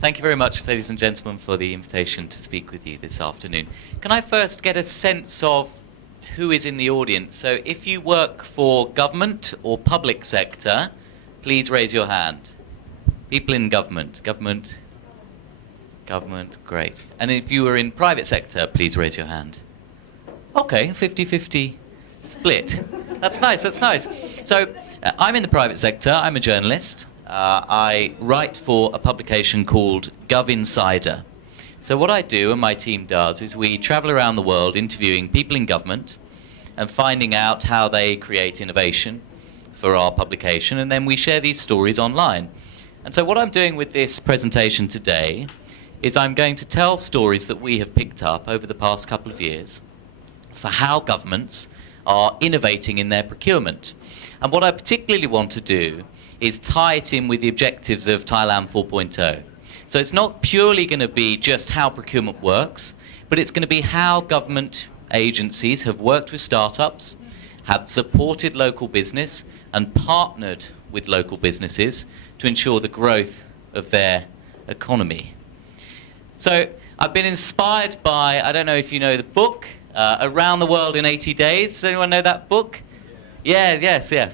Thank you very much, ladies and gentlemen, for the invitation to speak with you this afternoon. Can I first get a sense of who is in the audience? So if you work for government or public sector, please raise your hand. People in government. Government, great. And if you were in private sector, please raise your hand. Okay, 50-50 split. That's nice, that's nice. So I'm in the private sector, I'm a journalist. I write for a publication called GovInsider. So what I do and my team does is we travel around the world interviewing people in government and finding out how they create innovation for our publication, and then we share these stories online. And so what I'm doing with this presentation today is I'm going to tell stories that we have picked up over the past couple of years for how governments are innovating in their procurement. And what I particularly want to do is tie it in with the objectives of Thailand 4.0. So it's not purely going to be just how procurement works, but it's going to be how government agencies have worked with startups, have supported local business, and partnered with local businesses to ensure the growth of their economy. So I've been inspired by, I don't know if you know the book, Around the World in 80 Days. Does anyone know that book? Yeah.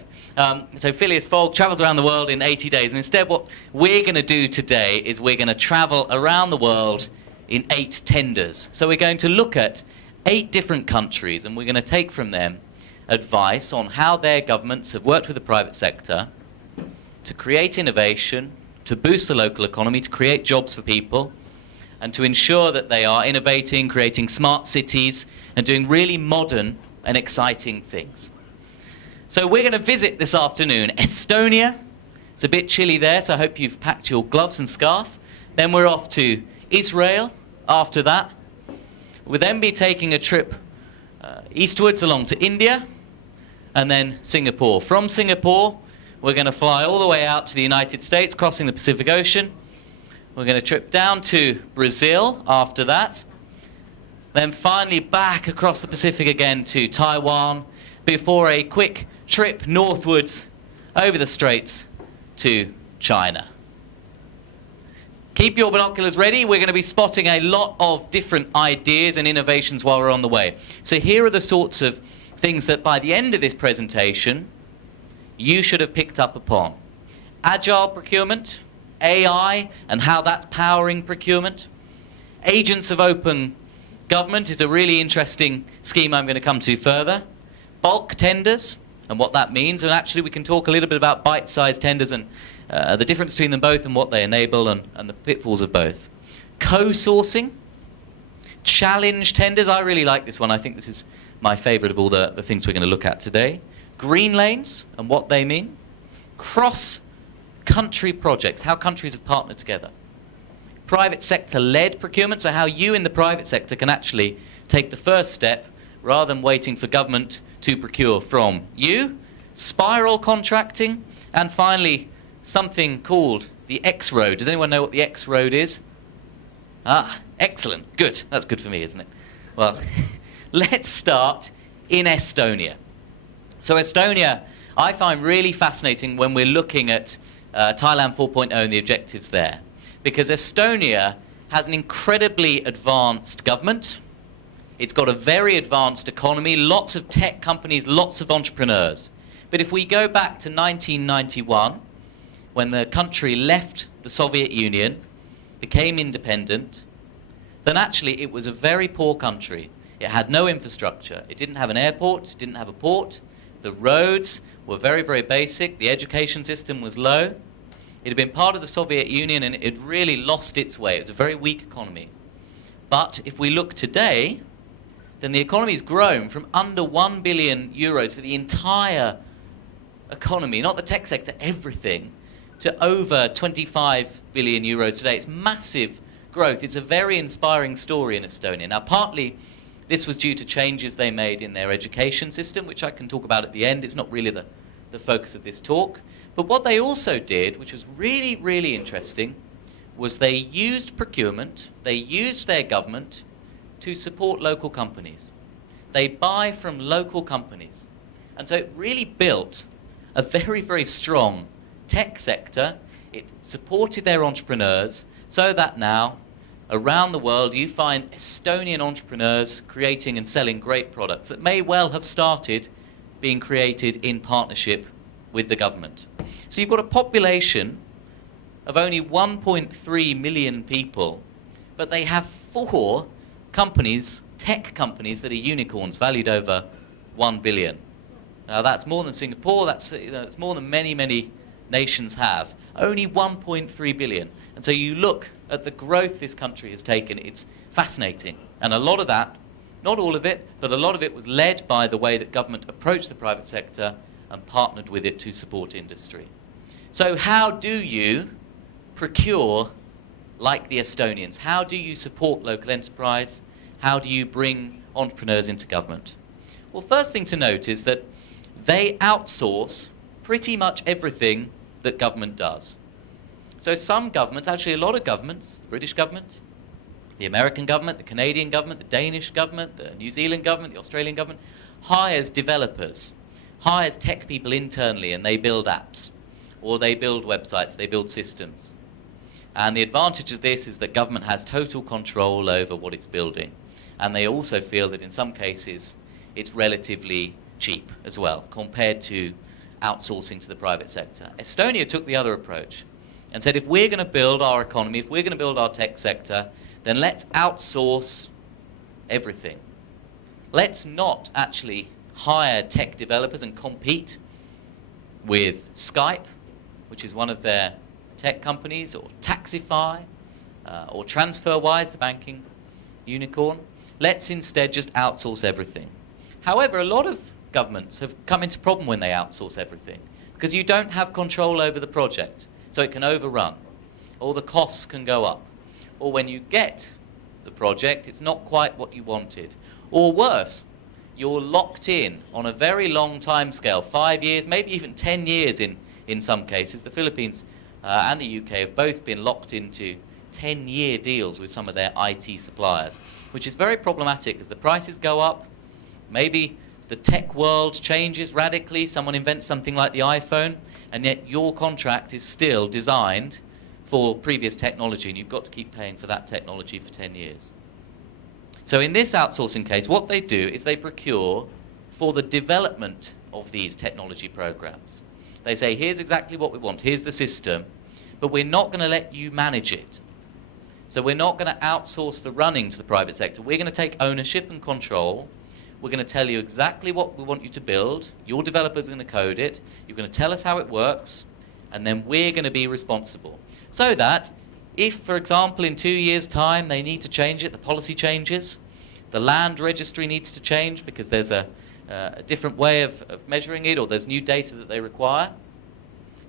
So Phileas Fogg travels around the world in 80 days, and instead what we're going to do today is we're going to travel around the world in 8 tenders. So we're going to look at 8 different countries, and we're going to take from them advice on how their governments have worked with the private sector to create innovation, to boost the local economy, to create jobs for people, and to ensure that they are innovating, creating smart cities, and doing really modern and exciting things. So we're going to visit this afternoon Estonia. It's a bit chilly there, so I hope you've packed your gloves and scarf. Then we're off to Israel after that. We'll then be taking a trip eastwards along to India, and then Singapore. From Singapore, we're going to fly all the way out to the United States, crossing the Pacific Ocean. We're going to trip down to Brazil after that. Then finally back across the Pacific again to Taiwan, before a quick trip northwards over the straits to China. Keep your binoculars ready. We're going to be spotting a lot of different ideas and innovations while we're on the way. So here are the sorts of things that by the end of this presentation you should have picked up upon. Agile procurement, AI and how that's powering procurement. Agents of open government is a really interesting scheme I'm going to come to further. Bulk tenders and what that means, and actually we can talk a little bit about bite-sized tenders and the difference between them both and what they enable and the pitfalls of both. Co-sourcing, challenge tenders, I really like this one, I think this is my favourite of all the things we're going to look at today. Green lanes and what they mean. Cross-country projects, how countries have partnered together. Private sector-led procurement, so how you in the private sector can actually take the first step rather than waiting for government to procure from you. Spiral contracting, and finally something called the X Road. Does anyone know what the X Road is? Ah, excellent. Good. That's good for me, isn't it? Well, let's start in Estonia. So Estonia, I find really fascinating when we're looking at Thailand 4.0 and the objectives there, because Estonia has an incredibly advanced government. It's got a very advanced economy, lots of tech companies, lots of entrepreneurs. But if we go back to 1991, when the country left the Soviet Union, became independent, then actually it was a very poor country. It had no infrastructure. It didn't have an airport, it didn't have a port. The roads were very, very basic. The education system was low. It had been part of the Soviet Union and it really lost its way. It was a very weak economy. But if we look today, then the economy's grown from under 1 billion euros for the entire economy, not the tech sector, everything, to over 25 billion euros today. It's massive growth. It's a very inspiring story in Estonia. Now, partly this was due to changes they made in their education system, which I can talk about at the end. It's not really the focus of this talk. But what they also did, which was really, really interesting, was they used procurement, they used their government to support local companies. They buy from local companies. And so it really built a very, very strong tech sector. It supported their entrepreneurs So that now, around the world, you find Estonian entrepreneurs creating and selling great products that may well have started being created in partnership with the government. So you've got a population of only 1.3 million people, but they have 4 companies, tech companies, that are unicorns valued over 1 billion. Now that's more than Singapore, that's more than many, many nations have. Only 1.3 billion. And so you look at the growth this country has taken, it's fascinating. And a lot of that, not all of it, but a lot of it was led by the way that government approached the private sector and partnered with it to support industry. So how do you procure like the Estonians? How do you support local enterprise? How do you bring entrepreneurs into government? Well, first thing to note is that they outsource pretty much everything that government does. So some governments, actually a lot of governments, the British government, the American government, the Canadian government, the Danish government, the New Zealand government, the Australian government, hires developers, hires tech people internally, and they build apps, or they build websites, they build systems. And the advantage of this is that government has total control over what it's building. And they also feel that in some cases it's relatively cheap as well, compared to outsourcing to the private sector. Estonia took the other approach and said, if we're going to build our economy, if we're going to build our tech sector, then let's outsource everything. Let's not actually hire tech developers and compete with Skype, which is one of their tech companies, or Taxify, or TransferWise, the banking unicorn. Let's instead just outsource everything. However, a lot of governments have come into problem when they outsource everything, because you don't have control over the project, so it can overrun, or the costs can go up, or when you get the project, it's not quite what you wanted, or worse, you're locked in on a very long time scale, 5 years, maybe even 10 years in some cases. The Philippines and the UK have both been locked into 10-year deals with some of their IT suppliers, which is very problematic as the prices go up. Maybe the tech world changes radically, someone invents something like the iPhone, and yet your contract is still designed for previous technology, and you've got to keep paying for that technology for 10 years. So in this outsourcing case, what they do is they procure for the development of these technology programs. They say, here's exactly what we want, here's the system, but we're not going to let you manage it. So we're not going to outsource the running to the private sector. We're going to take ownership and control. We're going to tell you exactly what we want you to build. Your developers are going to code it. You're going to tell us how it works, and then we're going to be responsible. So that if, for example, in 2 years' time they need to change it, the policy changes, the land registry needs to change because there's a different way of measuring it, or there's new data that they require,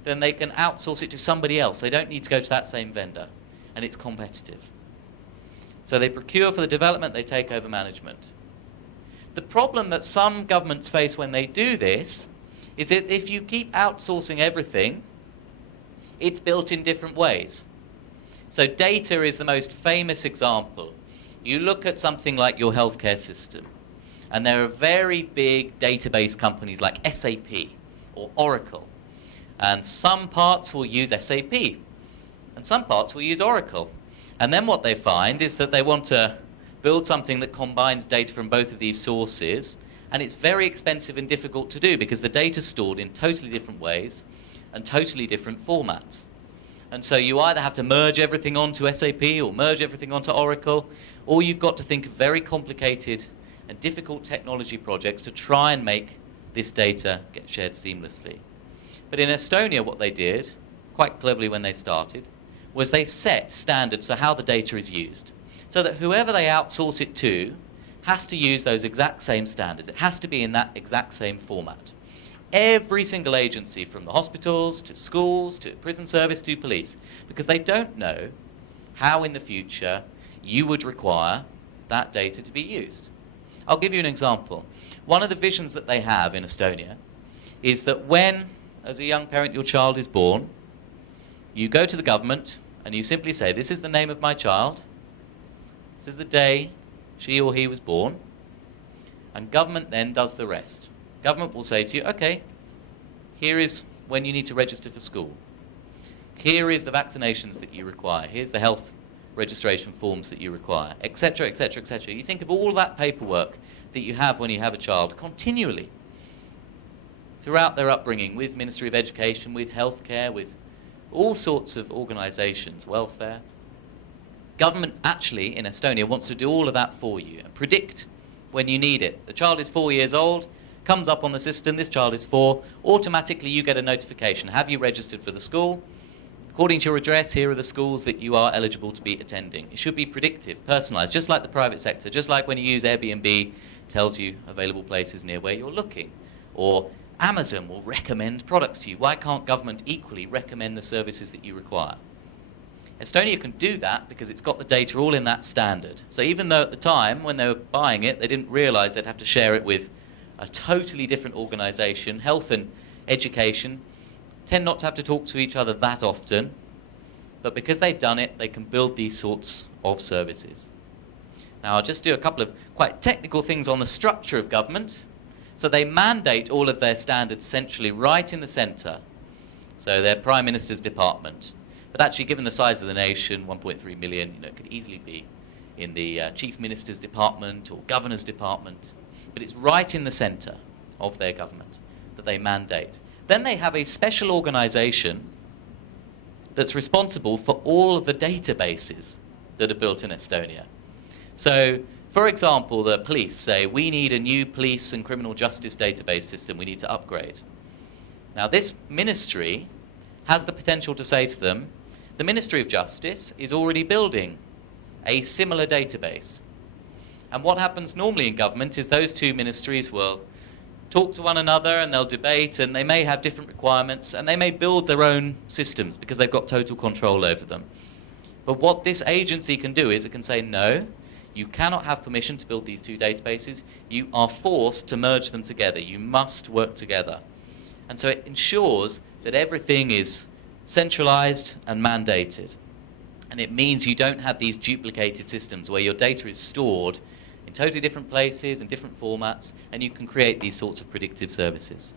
then they can outsource it to somebody else. They don't need to go to that same vendor, and it's competitive. So they procure for the development, they take over management. The problem that some governments face when they do this is that if you keep outsourcing everything, it's built in different ways. So data is the most famous example. You look at something like your healthcare system, and there are very big database companies like SAP or Oracle. And some parts will use SAP, and some parts will use Oracle. And then what they find is that they want to build something that combines data from both of these sources, and it's very expensive and difficult to do because the data is stored in totally different ways and totally different formats. And so you either have to merge everything onto SAP or merge everything onto Oracle, or you've got to think of very complicated and difficult technology projects to try and make this data get shared seamlessly. But in Estonia, what they did, quite cleverly when they started, was they set standards for how the data is used, so that whoever they outsource it to has to use those exact same standards. It has to be in that exact same format. Every single agency, from the hospitals to schools to prison service to police, because they don't know how in the future you would require that data to be used. I'll give you an example. One of the visions that they have in Estonia is that when, as a young parent, your child is born, you go to the government and you simply say, this is the name of my child, this is the day she or he was born, and government then does the rest. Government will say to you, okay, here is when you need to register for school. Here is the vaccinations that you require. Here's the health registration forms that you require, etc., etc., etc. You think of all that paperwork that you have when you have a child continually throughout their upbringing with Ministry of Education, with healthcare, with all sorts of organisations, welfare. Government actually in Estonia wants to do all of that for you and predict when you need it. The child is 4 years old, comes up on the system, this child is 4, automatically you get a notification. Have you registered for the school? According to your address, here are the schools that you are eligible to be attending. It should be predictive, personalised, just like the private sector, just like when you use Airbnb, tells you available places near where you're looking. Or Amazon will recommend products to you. Why can't government equally recommend the services that you require? Estonia can do that because it's got the data all in that standard. So even though at the time, when they were buying it, they didn't realise they'd have to share it with a totally different organisation, health and education, tend not to have to talk to each other that often, but because they've done it, they can build these sorts of services. Now, I'll just do a couple of quite technical things on the structure of government. So they mandate all of their standards centrally right in the centre. So their Prime Minister's department. But actually, given the size of the nation, 1.3 million, it could easily be in the Chief Minister's department or Governor's department. But it's right in the centre of their government that they mandate. Then they have a special organisation that's responsible for all of the databases that are built in Estonia. So, for example, the police say, we need a new police and criminal justice database system we need to upgrade. Now, this ministry has the potential to say to them, the Ministry of Justice is already building a similar database. And what happens normally in government is those two ministries will talk to one another and they'll debate, and they may have different requirements and they may build their own systems because they've got total control over them. But what this agency can do is it can say, no, you cannot have permission to build these two databases. You are forced to merge them together. You must work together. And so it ensures that everything is centralized and mandated. And it means you don't have these duplicated systems where your data is stored in totally different places and different formats, and you can create these sorts of predictive services.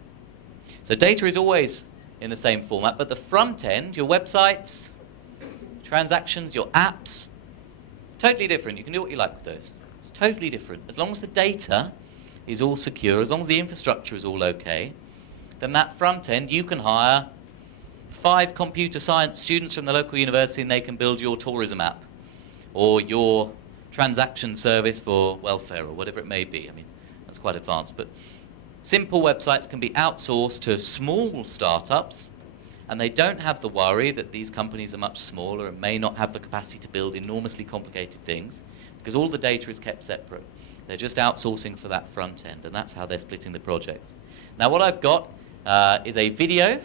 So data is always in the same format, but the front end, your websites, transactions, your apps, totally different. You can do what you like with those. It's totally different. As long as the data is all secure, as long as the infrastructure is all okay, then that front end, you can hire 5 computer science students from the local university and they can build your tourism app or your transaction service for welfare or whatever it may be. I mean, that's quite advanced. But simple websites can be outsourced to small startups, and they don't have the worry that these companies are much smaller and may not have the capacity to build enormously complicated things because all the data is kept separate. They're just outsourcing for that front end, and that's how they're splitting the projects. Now, what I've got is a video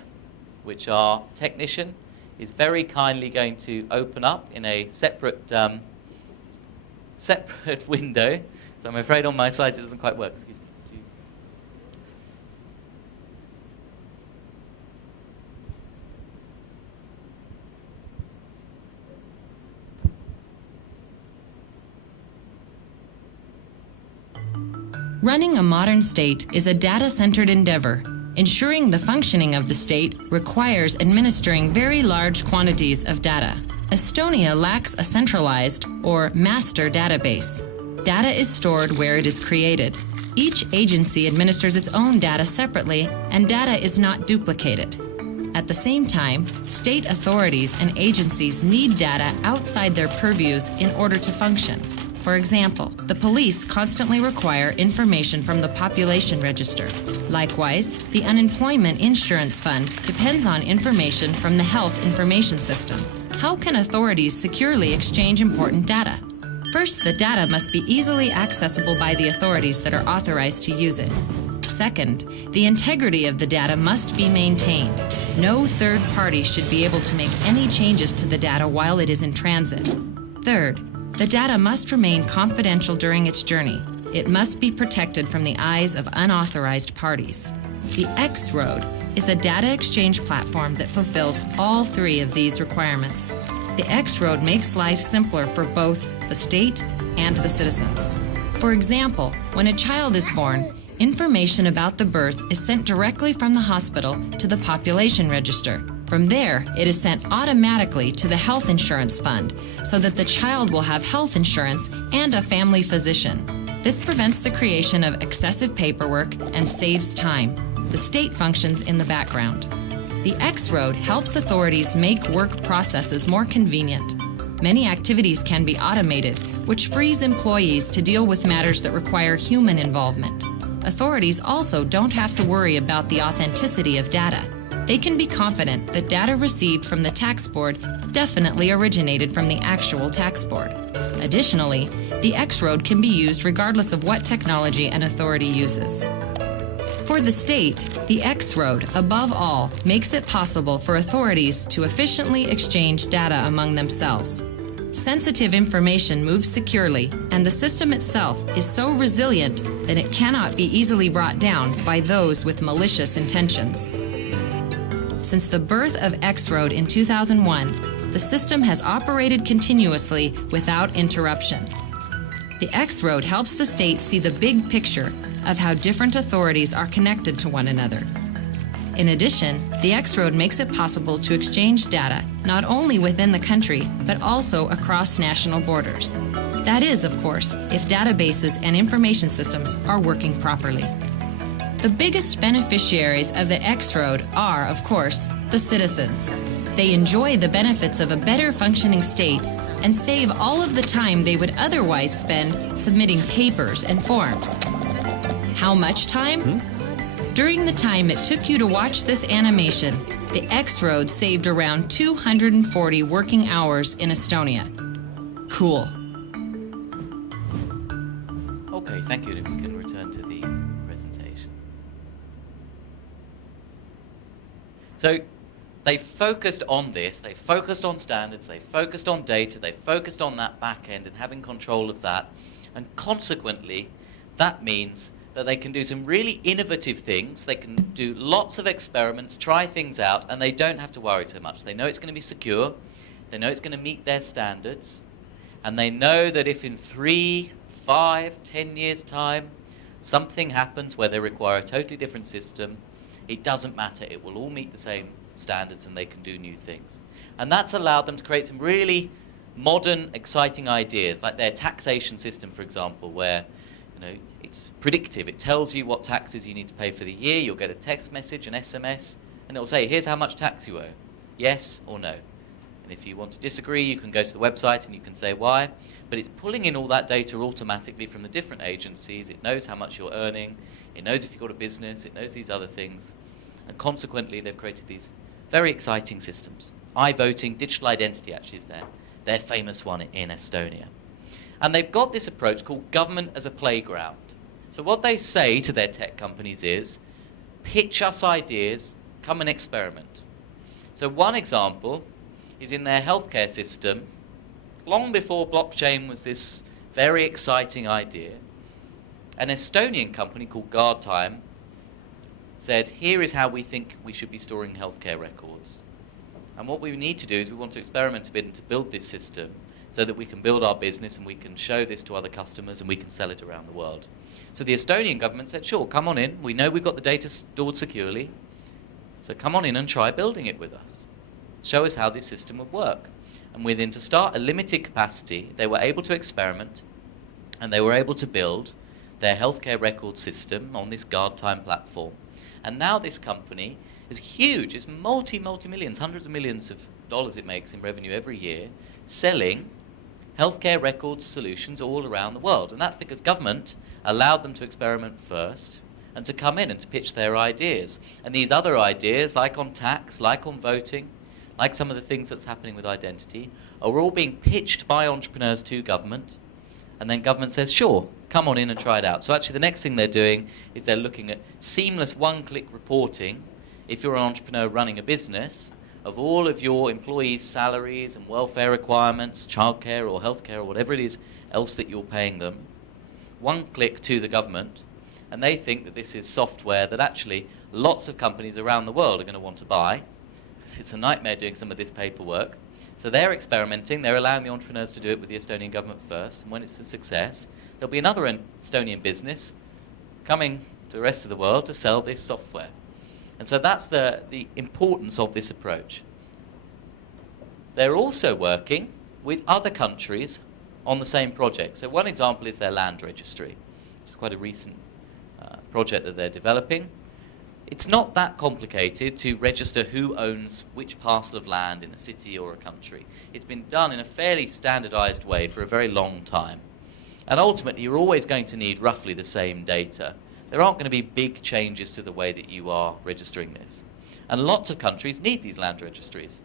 which our technician is very kindly going to open up in a separate window. So I'm afraid on my slides it doesn't quite work. Excuse me. Running a modern state is a data-centered endeavor. Ensuring the functioning of the state requires administering very large quantities of data. Estonia lacks a centralized or master database. Data is stored where it is created. Each agency administers its own data separately, and data is not duplicated. At the same time, state authorities and agencies need data outside their purviews in order to function. For example, the police constantly require information from the population register. Likewise, the unemployment insurance fund depends on information from the health information system. How can authorities securely exchange important data? First, the data must be easily accessible by the authorities that are authorized to use it. Second, the integrity of the data must be maintained. No third party should be able to make any changes to the data while it is in transit. Third, the data must remain confidential during its journey. It must be protected from the eyes of unauthorized parties. The X-Road is a data exchange platform that fulfills all 3 of these requirements. The X-Road makes life simpler for both the state and the citizens. For example, when a child is born, information about the birth is sent directly from the hospital to the population register. From there, it is sent automatically to the health insurance fund so that the child will have health insurance and a family physician. This prevents the creation of excessive paperwork and saves time. The state functions in the background. The X-Road helps authorities make work processes more convenient. Many activities can be automated, which frees employees to deal with matters that require human involvement. Authorities also don't have to worry about the authenticity of data. They can be confident that data received from the tax board definitely originated from the actual tax board. Additionally, the X-Road can be used regardless of what technology an authority uses. For the state, the X-Road, above all, makes it possible for authorities to efficiently exchange data among themselves. Sensitive information moves securely, and the system itself is so resilient that it cannot be easily brought down by those with malicious intentions. Since the birth of X-Road in 2001, the system has operated continuously without interruption. The X-Road helps the state see the big picture of how different authorities are connected to one another. In addition, the X-Road makes it possible to exchange data not only within the country, but also across national borders. That is, of course, if databases and information systems are working properly. The biggest beneficiaries of the X-Road are, of course, the citizens. They enjoy the benefits of a better functioning state and save all of the time they would otherwise spend submitting papers and forms. How much time? During the time it took you to watch this animation, the X-Road saved around 240 working hours in Estonia. Cool. Okay, thank you. If we can return to the presentation. So they focused on this, they focused on standards, they focused on data, they focused on that back end and having control of that. And consequently, that means that they can do some really innovative things, they can do lots of experiments, try things out, and they don't have to worry so much. They know it's going to be secure, they know it's going to meet their standards, and they know that if in 3, 5, 10 years' time something happens where they require a totally different system, it doesn't matter, it will all meet the same standards and they can do new things. And that's allowed them to create some really modern, exciting ideas, like their taxation system, for example, where it's predictive. It tells you what taxes you need to pay for the year. You'll get a text message, an SMS, and it'll say, here's how much tax you owe, yes or no. And if you want to disagree, you can go to the website and you can say why. But it's pulling in all that data automatically from the different agencies. It knows how much you're earning. It knows if you've got a business. It knows these other things. And consequently, they've created these very exciting systems. iVoting, digital identity actually is their famous one in Estonia. And they've got this approach called government as a playground. So what they say to their tech companies is, pitch us ideas, come and experiment. So one example is in their healthcare system. Long before blockchain was this very exciting idea, an Estonian company called GuardTime said, here is how we think we should be storing healthcare records. And what we need to do is we want to experiment a bit and to build this system so that we can build our business and we can show this to other customers and we can sell it around the world. So the Estonian government said, sure, come on in. We know we've got the data stored securely. So come on in and try building it with us. Show us how this system would work. And within, to start a limited capacity, they were able to experiment and they were able to build their healthcare record system on this GuardTime platform. And now this company is huge. It's multi-millions, hundreds of millions of dollars it makes in revenue every year, selling healthcare records solutions all around the world. And that's because government allowed them to experiment first and to come in and to pitch their ideas. And these other ideas, like on tax, like on voting, like some of the things that's happening with identity, are all being pitched by entrepreneurs to government. And then government says, sure, come on in and try it out. So actually the next thing they're doing is they're looking at seamless one-click reporting, if you're an entrepreneur running a business, of all of your employees' salaries and welfare requirements, childcare or healthcare or whatever it is else that you're paying them, one click to the government, and they think that this is software that actually lots of companies around the world are going to want to buy, because it's a nightmare doing some of this paperwork. So they're experimenting, they're allowing the entrepreneurs to do it with the Estonian government first, and when it's a success, there'll be another Estonian business coming to the rest of the world to sell this software. And so that's the importance of this approach. They're also working with other countries on the same project. So one example is their land registry, which is quite a recent project that they're developing. It's not that complicated to register who owns which parcel of land in a city or a country. It's been done in a fairly standardized way for a very long time. And ultimately, you're always going to need roughly the same data. There aren't going to be big changes to the way that you are registering this. And lots of countries need these land registries.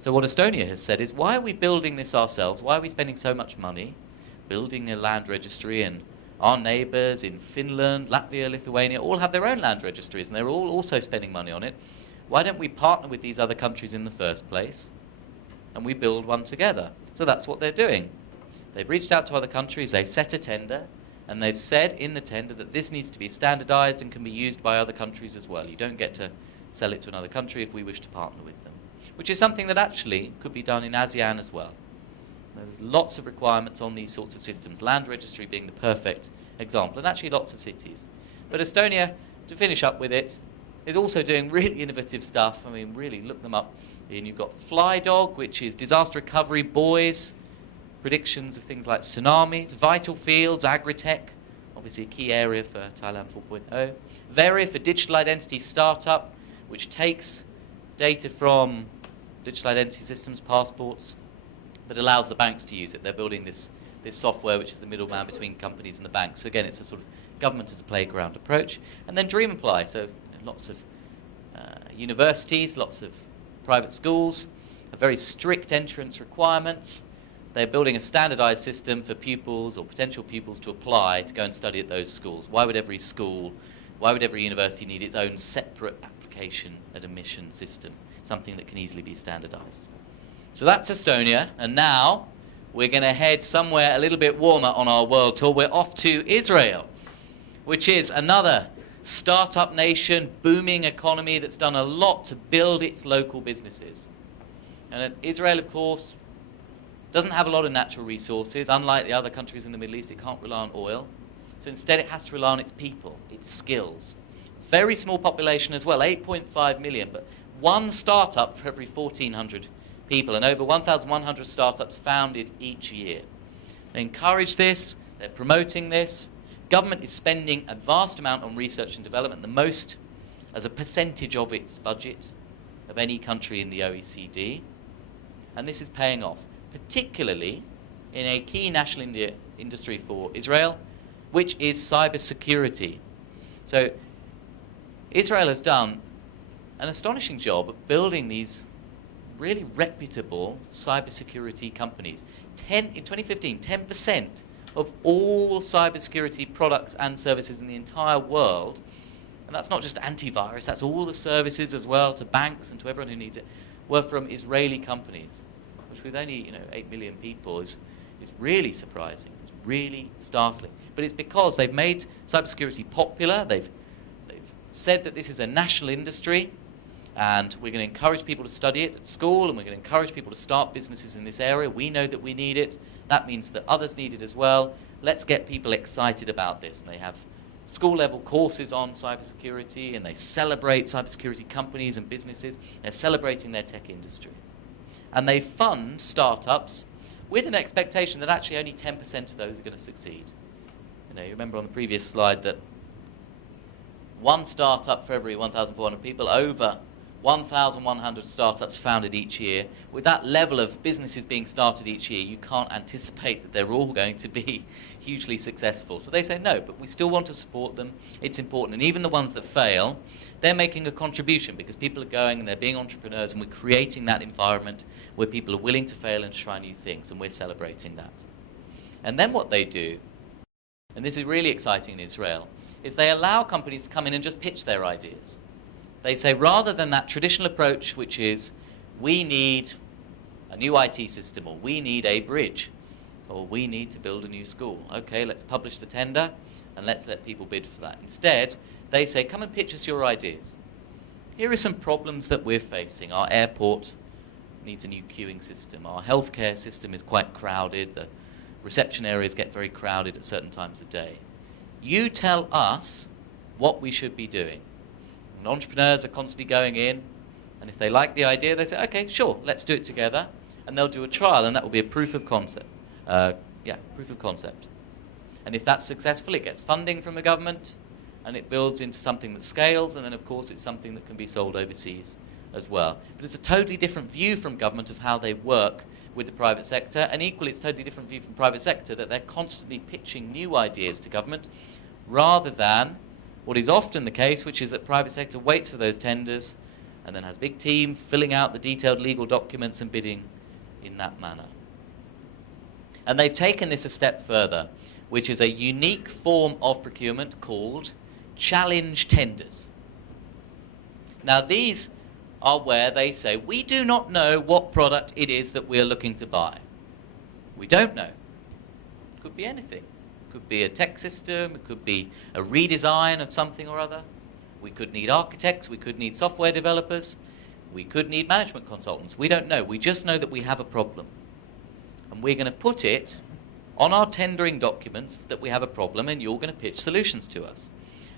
So what Estonia has said is, why are we building this ourselves? Why are we spending so much money building a land registry? And our neighbors in Finland, Latvia, Lithuania all have their own land registries, and they're all also spending money on it. Why don't we partner with these other countries in the first place, and we build one together? So that's what they're doing. They've reached out to other countries, they've set a tender, and they've said in the tender that this needs to be standardized and can be used by other countries as well. You don't get to sell it to another country if we wish to partner with them, which is something that actually could be done in ASEAN as well. There's lots of requirements on these sorts of systems, land registry being the perfect example, and actually lots of cities. But Estonia, to finish up with it, is also doing really innovative stuff. I mean, really look them up. And you've got FlyDog, which is disaster recovery buoys, predictions of things like tsunamis, vital fields, agri-tech, obviously a key area for Thailand 4.0. Verif, a digital identity startup, which takes data from digital identity systems, passports, but allows the banks to use it. They're building this software, which is the middleman between companies and the banks. So again, it's a sort of government as a playground approach. And then DreamApply, so lots of universities, lots of private schools, have very strict entrance requirements. They're building a standardized system for pupils or potential pupils to apply to go and study at those schools. Why would every school, why would every university need its own separate application and admission system, something that can easily be standardized? So that's Estonia, and now we're going to head somewhere a little bit warmer on our world tour. We're off to Israel, which is another startup nation, booming economy that's done a lot to build its local businesses. And Israel, of course, doesn't have a lot of natural resources. Unlike the other countries in the Middle East, it can't rely on oil. So instead it has to rely on its people, its skills. Very small population as well, 8.5 million, but one startup for every 1,400 people, and over 1,100 startups founded each year. They encourage this, they're promoting this. Government is spending a vast amount on research and development, the most as a percentage of its budget of any country in the OECD. And this is paying off, particularly in a key national industry for Israel, which is cybersecurity. So Israel has done an astonishing job of building these really reputable cybersecurity companies. In 2015, 10% of all cybersecurity products and services in the entire world, and that's not just antivirus, that's all the services as well to banks and to everyone who needs it, were from Israeli companies, which with only 8 million people is really surprising. It's really startling. But it's because they've made cybersecurity popular. They've said that this is a national industry, and we're going to encourage people to study it at school, and we're going to encourage people to start businesses in this area. We know that we need it. That means that others need it as well. Let's get people excited about this. And they have school-level courses on cybersecurity, and they celebrate cybersecurity companies and businesses. They're celebrating their tech industry. And they fund startups with an expectation that actually only 10% of those are going to succeed. You remember on the previous slide that one startup for every 1,400 people, over 1,100 startups founded each year. With that level of businesses being started each year, you can't anticipate that they're all going to be hugely successful. So they say, no, but we still want to support them. It's important. And even the ones that fail, they're making a contribution because people are going and they're being entrepreneurs, and we're creating that environment where people are willing to fail and try new things, and we're celebrating that. And then what they do, and this is really exciting in Israel, is they allow companies to come in and just pitch their ideas. They say, rather than that traditional approach, which is, we need a new IT system, or we need a bridge, or we need to build a new school. Okay, let's publish the tender, and let's let people bid for that. Instead, they say, come and pitch us your ideas. Here are some problems that we're facing. Our airport needs a new queuing system. Our healthcare system is quite crowded. The reception areas get very crowded at certain times of day. You tell us what we should be doing. And entrepreneurs are constantly going in, and if they like the idea, they say, okay, sure, let's do it together. And they'll do a trial, and that will be a proof of concept. Proof of concept. And if that's successful, it gets funding from the government, and it builds into something that scales, and then, of course, it's something that can be sold overseas as well. But it's a totally different view from government of how they work with the private sector, and equally it's a totally different view from private sector that they're constantly pitching new ideas to government, rather than what is often the case, which is that private sector waits for those tenders and then has a big team filling out the detailed legal documents and bidding in that manner. And they've taken this a step further, which is a unique form of procurement called challenge tenders. Now these are where they say, we do not know what product it is that we're looking to buy. We don't know. It could be anything. It could be a tech system, it could be a redesign of something or other. We could need architects, we could need software developers, we could need management consultants. We don't know. We just know that we have a problem. And we're going to put it on our tendering documents that we have a problem, and you're going to pitch solutions to us.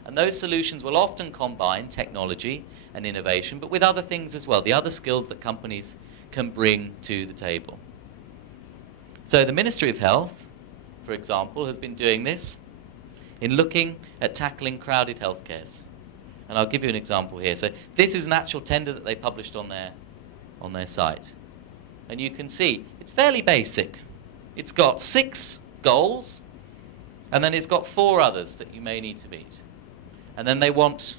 And those solutions will often combine technology and innovation, but with other things as well, the other skills that companies can bring to the table. So the Ministry of Health, for example, has been doing this in looking at tackling crowded healthcares. And I'll give you an example here. So this is an actual tender that they published on their site. And you can see it's fairly basic. It's got 6 goals, and then it's got 4 others that you may need to meet. And then they want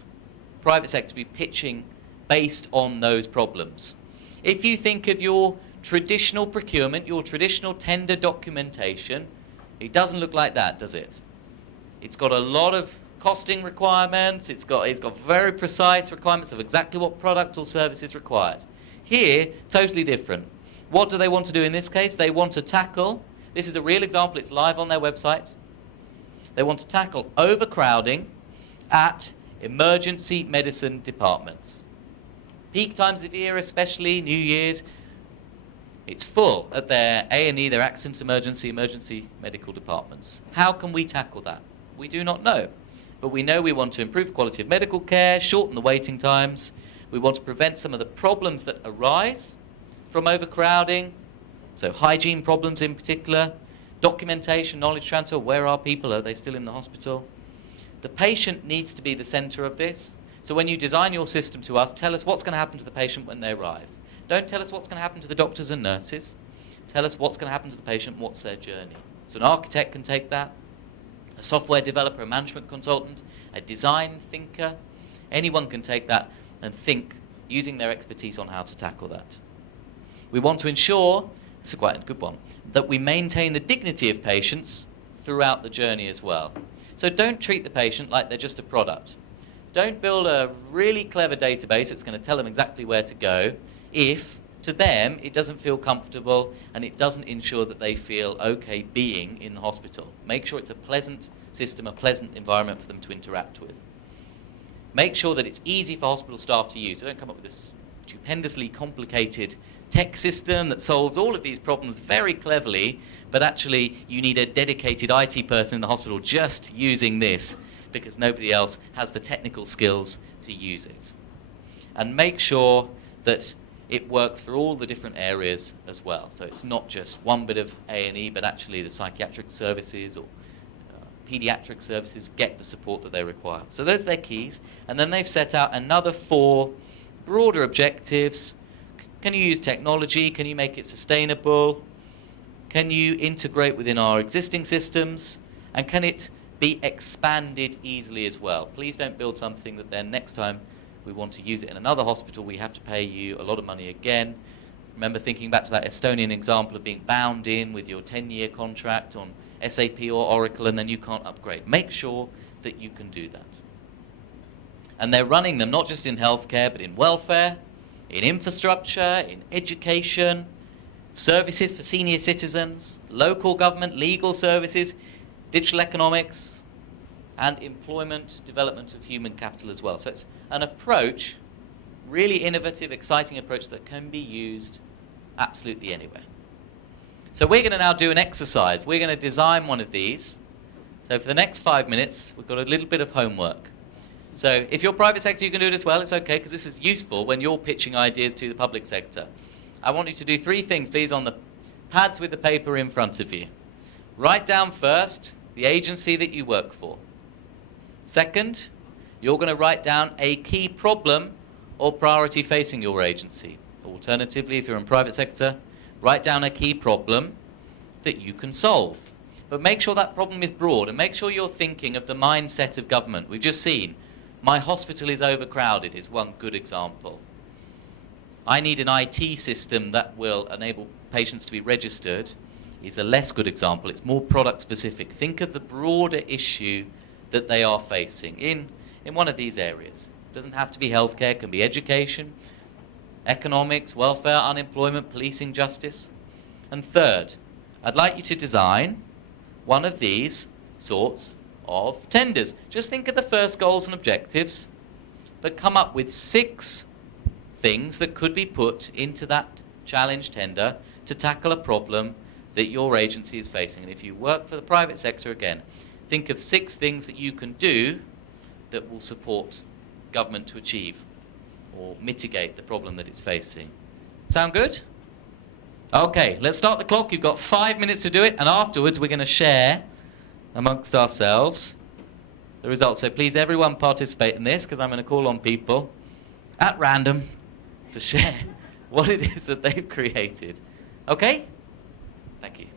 private sector to be pitching based on those problems. If you think of your traditional procurement, your traditional tender documentation, it doesn't look like that, does it? It's got a lot of costing requirements, it's got very precise requirements of exactly what product or service is required. Here, totally different. What do they want to do in this case? They want to tackle, this is a real example, it's live on their website. They want to tackle overcrowding at emergency medicine departments. Peak times of year, especially New Year's, it's full at their A&E, their accident emergency medical departments. How can we tackle that? We do not know. But we know we want to improve the quality of medical care, shorten the waiting times. We want to prevent some of the problems that arise from overcrowding, so hygiene problems in particular, documentation, knowledge transfer, where are people, are they still in the hospital? The patient needs to be the center of this. So when you design your system to us, tell us what's going to happen to the patient when they arrive. Don't tell us what's going to happen to the doctors and nurses. Tell us what's going to happen to the patient, what's their journey. So an architect can take that, a software developer, a management consultant, a design thinker. Anyone can take that and think using their expertise on how to tackle that. We want to ensure, this is quite a good one, that we maintain the dignity of patients throughout the journey as well. So don't treat the patient like they're just a product. Don't build a really clever database that's going to tell them exactly where to go if, to them, it doesn't feel comfortable and it doesn't ensure that they feel okay being in the hospital. Make sure it's a pleasant system, a pleasant environment for them to interact with. Make sure that it's easy for hospital staff to use. So don't come up with this stupendously complicated tech system that solves all of these problems very cleverly, but actually you need a dedicated IT person in the hospital just using this because nobody else has the technical skills to use it. And make sure that it works for all the different areas as well. So it's not just one bit of A&E, but actually the psychiatric services or pediatric services get the support that they require. So those are their keys. And then they've set out another 4 broader objectives. Can you use technology? Can you make it sustainable? Can you integrate within our existing systems? And can it be expanded easily as well? Please don't build something that then next time we want to use it in another hospital, we have to pay you a lot of money again. Remember thinking back to that Estonian example of being bound in with your 10-year contract on SAP or Oracle and then you can't upgrade. Make sure that you can do that. And they're running them not just in healthcare, but in welfare, in infrastructure, in education, services for senior citizens, local government, legal services, digital economics, and employment, development of human capital as well. So it's an approach, really innovative, exciting approach that can be used absolutely anywhere. So we're going to now do an exercise. We're going to design one of these. So for the next 5 minutes, we've got a little bit of homework. So if you're private sector, you can do it as well. It's okay, because this is useful when you're pitching ideas to the public sector. I want you to do 3 things, please, on the pads with the paper in front of you. Write down first the agency that you work for. Second, you're going to write down a key problem or priority facing your agency. Alternatively, if you're in private sector, write down a key problem that you can solve. But make sure that problem is broad, and make sure you're thinking of the mindset of government. We've just seen, my hospital is overcrowded is one good example. I need an IT system that will enable patients to be registered is a less good example. It's more product specific. Think of the broader issue that they are facing in one of these areas. It doesn't have to be healthcare, it can be education, economics, welfare, unemployment, policing, justice. And third, I'd like you to design one of these sorts of tenders. Just think of the first goals and objectives, but come up with 6 things that could be put into that challenge tender to tackle a problem that your agency is facing. And if you work for the private sector, again, think of 6 things that you can do that will support government to achieve or mitigate the problem that it's facing. Sound good? Okay, let's start the clock. You've got 5 minutes to do it, and afterwards we're going to share amongst ourselves the results. So please, everyone participate in this, because I'm going to call on people at random to share what it is that they've created. Okay? Thank you.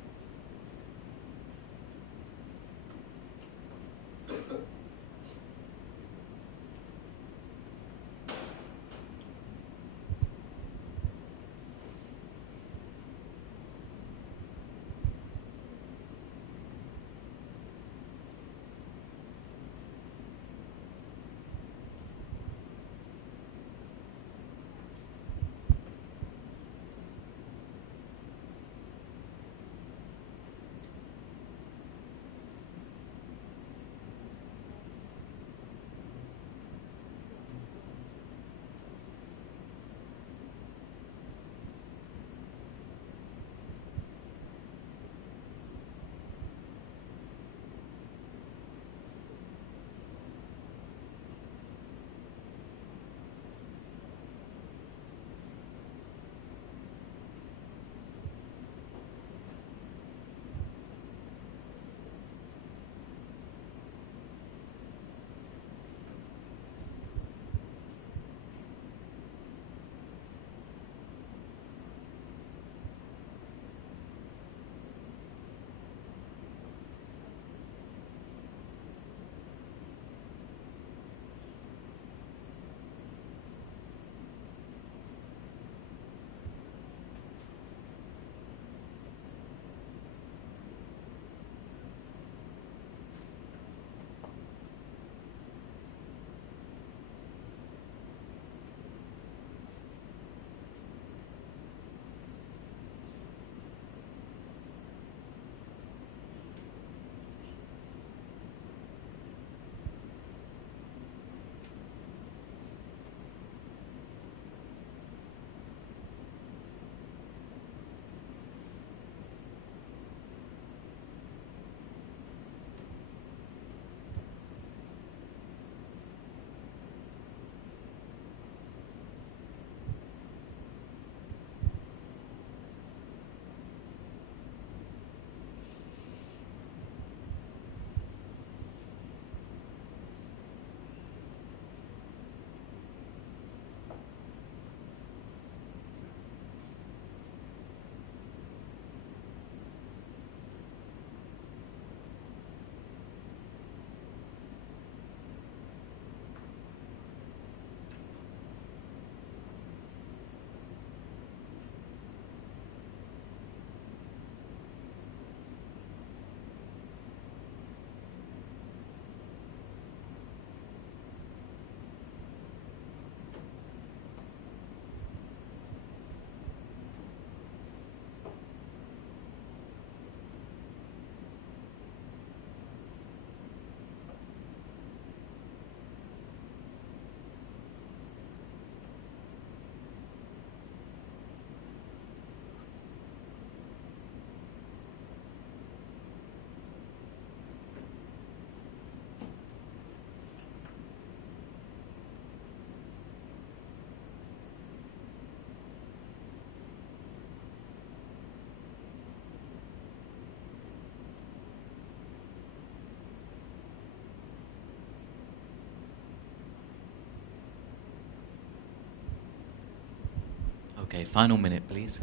Okay, final minute, please.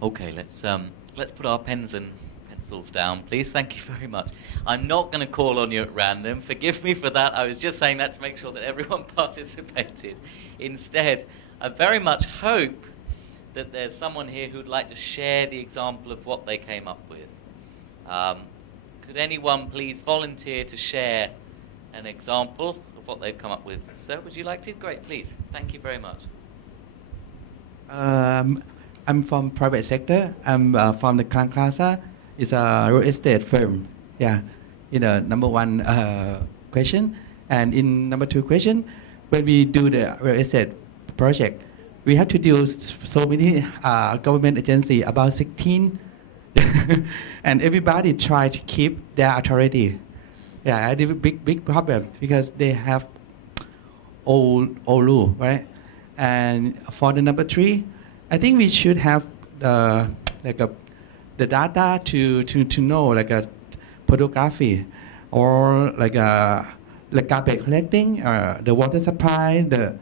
Okay, let's put our pens and pencils down, please. Thank you very much. I'm not going to call on you at random. Forgive me for that. I was just saying that to make sure that everyone participated. Instead, I very much hope that there's someone here who'd like to share the example of what they came up with. Could anyone please volunteer to share an example of what they've come up with? Sir, would you like to? Great, please. Thank you very much. I'm from private sector. I'm from the Klang Plaza. It's a real estate firm. Yeah, number one question. And in number two question, when we do the real estate project, we have to deal so many government agency, about 16, and everybody try to keep their authority. Yeah, I have a big problem because they have old rule, right? And for the number three, I think we should have the data to know like a photography or like garbage collecting, the water supply, the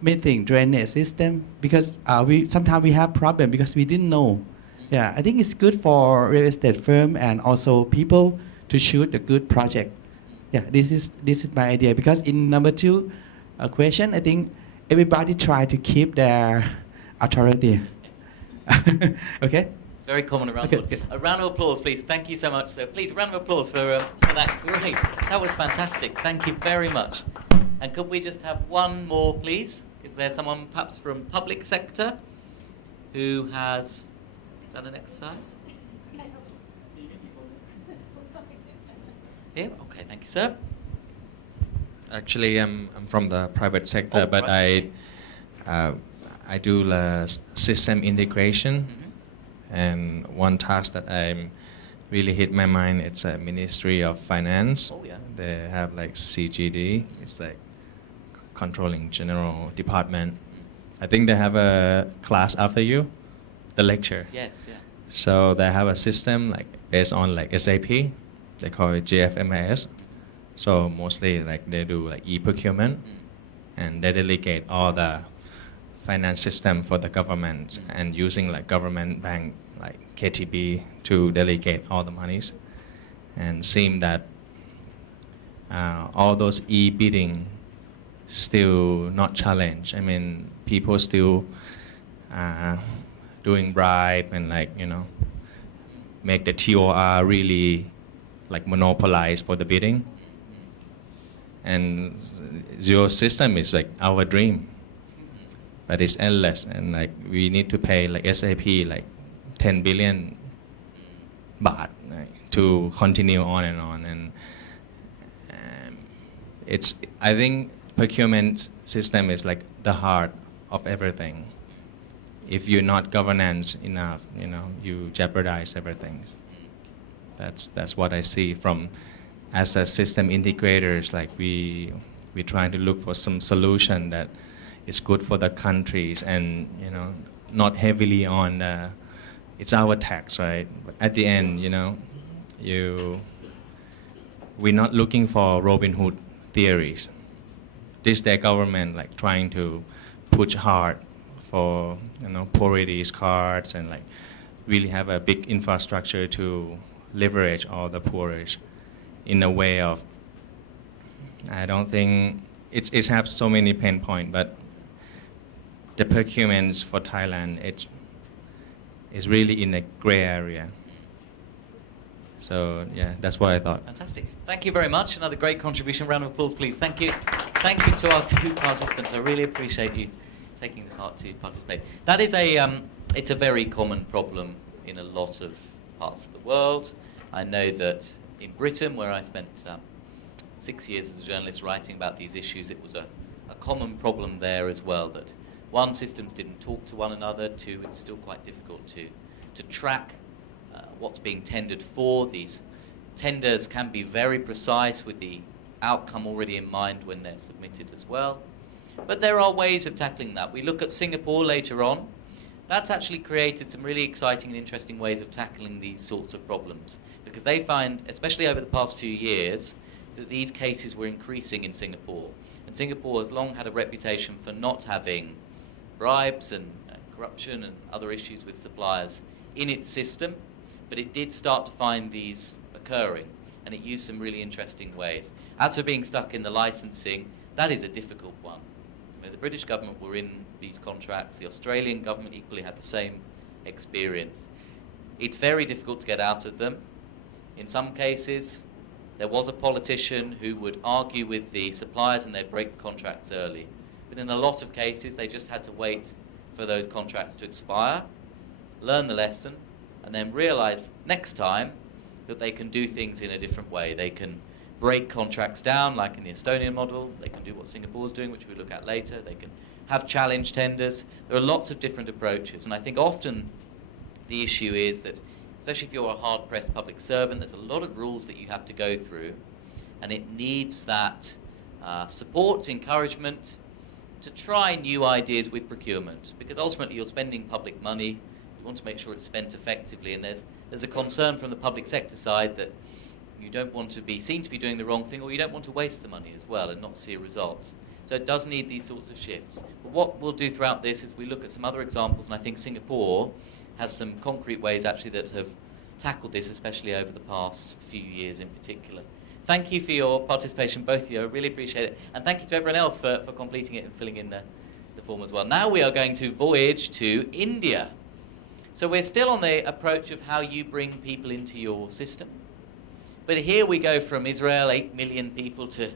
main drainage system, because sometimes we have problem because we didn't know. Yeah, I think it's good for real estate firm and also people to shoot a good project. Yeah, this is my idea, because in number two question, I think everybody try to keep their authority. Okay. It's very common around the world. A round of applause, please. Thank you so much, sir. Please, a round of applause for that. Great. That was fantastic. Thank you very much. And could we just have one more, please? Is there someone perhaps from public sector who has done an exercise? Yeah. Okay. Thank you, sir. Actually, I'm from the private sector, but right. I do the system integration, Mm-hmm. and one task that I really hit my mind, it's a Ministry of Finance. Oh, yeah. They have like CGD, it's like Controlling General Department. I think they have a class after you, the lecture. Yes. Yeah. So they have a system like based on like SAP, they call it JFMIS. So mostly like they do like e-procurement, and they delegate all the finance system for the government, and using like government bank like KTB to delegate all the monies, and seem that all those e-bidding still not challenged. I mean, people still doing bribe and make the TOR really like monopolize for the bidding. And zero system is like our dream, but it's endless, and like we need to pay like SAP like 10 billion baht to continue on and on. And I think procurement system is like the heart of everything. If you're not governance enough, you jeopardize everything. That's what I see from as a system integrators. Like we trying to look for some solution that is good for the countries, and not heavily on it's our tax, right? But at the end, we're not looking for Robin Hood theories. This day government like trying to push hard for poverty cards, and like really have a big infrastructure to leverage all the poorest in a way of, I don't think it's have so many pain points, but the procurements for Thailand, it's really in a gray area. So yeah, that's what I thought. Fantastic. Thank you very much. Another great contribution. Round of applause, please. Thank you. Thank you to our two participants. I really appreciate you taking the part to participate. That is it's a very common problem in a lot of parts of the world. I know that in Britain, where I spent 6 years as a journalist writing about these issues, it was a common problem there as well, that one, systems didn't talk to one another, two, it's still quite difficult to track what's being tendered for. These tenders can be very precise with the outcome already in mind when they're submitted as well. But there are ways of tackling that. We look at Singapore later on. That's actually created some really exciting and interesting ways of tackling these sorts of problems, because they find, especially over the past few years, that these cases were increasing in Singapore. And Singapore has long had a reputation for not having bribes and corruption and other issues with suppliers in its system, but it did start to find these occurring, and it used some really interesting ways. As for being stuck in the licensing, that is a difficult one. You know, the British government were in these contracts, the Australian government equally had the same experience. It's very difficult to get out of them. In some cases, there was a politician who would argue with the suppliers and they'd break contracts early. But in a lot of cases, they just had to wait for those contracts to expire, learn the lesson, and then realize next time that they can do things in a different way. They can break contracts down, like in the Estonian model. They can do what Singapore's doing, which we'll look at later. They can have challenge tenders. There are lots of different approaches. And I think often the issue is that, especially if you're a hard-pressed public servant, there's a lot of rules that you have to go through. And it needs that support, encouragement to try new ideas with procurement. Because ultimately you're spending public money. You want to make sure it's spent effectively, and there's a concern from the public sector side that you don't want to be seen to be doing the wrong thing, or you don't want to waste the money as well and not see a result. So it does need these sorts of shifts. But what we'll do throughout this is we look at some other examples, and I think Singapore has some concrete ways actually that have tackled this, especially over the past few years in particular. Thank you for your participation, both of you. I really appreciate it. And thank you to everyone else for completing it and filling in the form as well. Now we are going to voyage to India. So we're still on the approach of how you bring people into your system. But here we go from Israel, 8 million people, to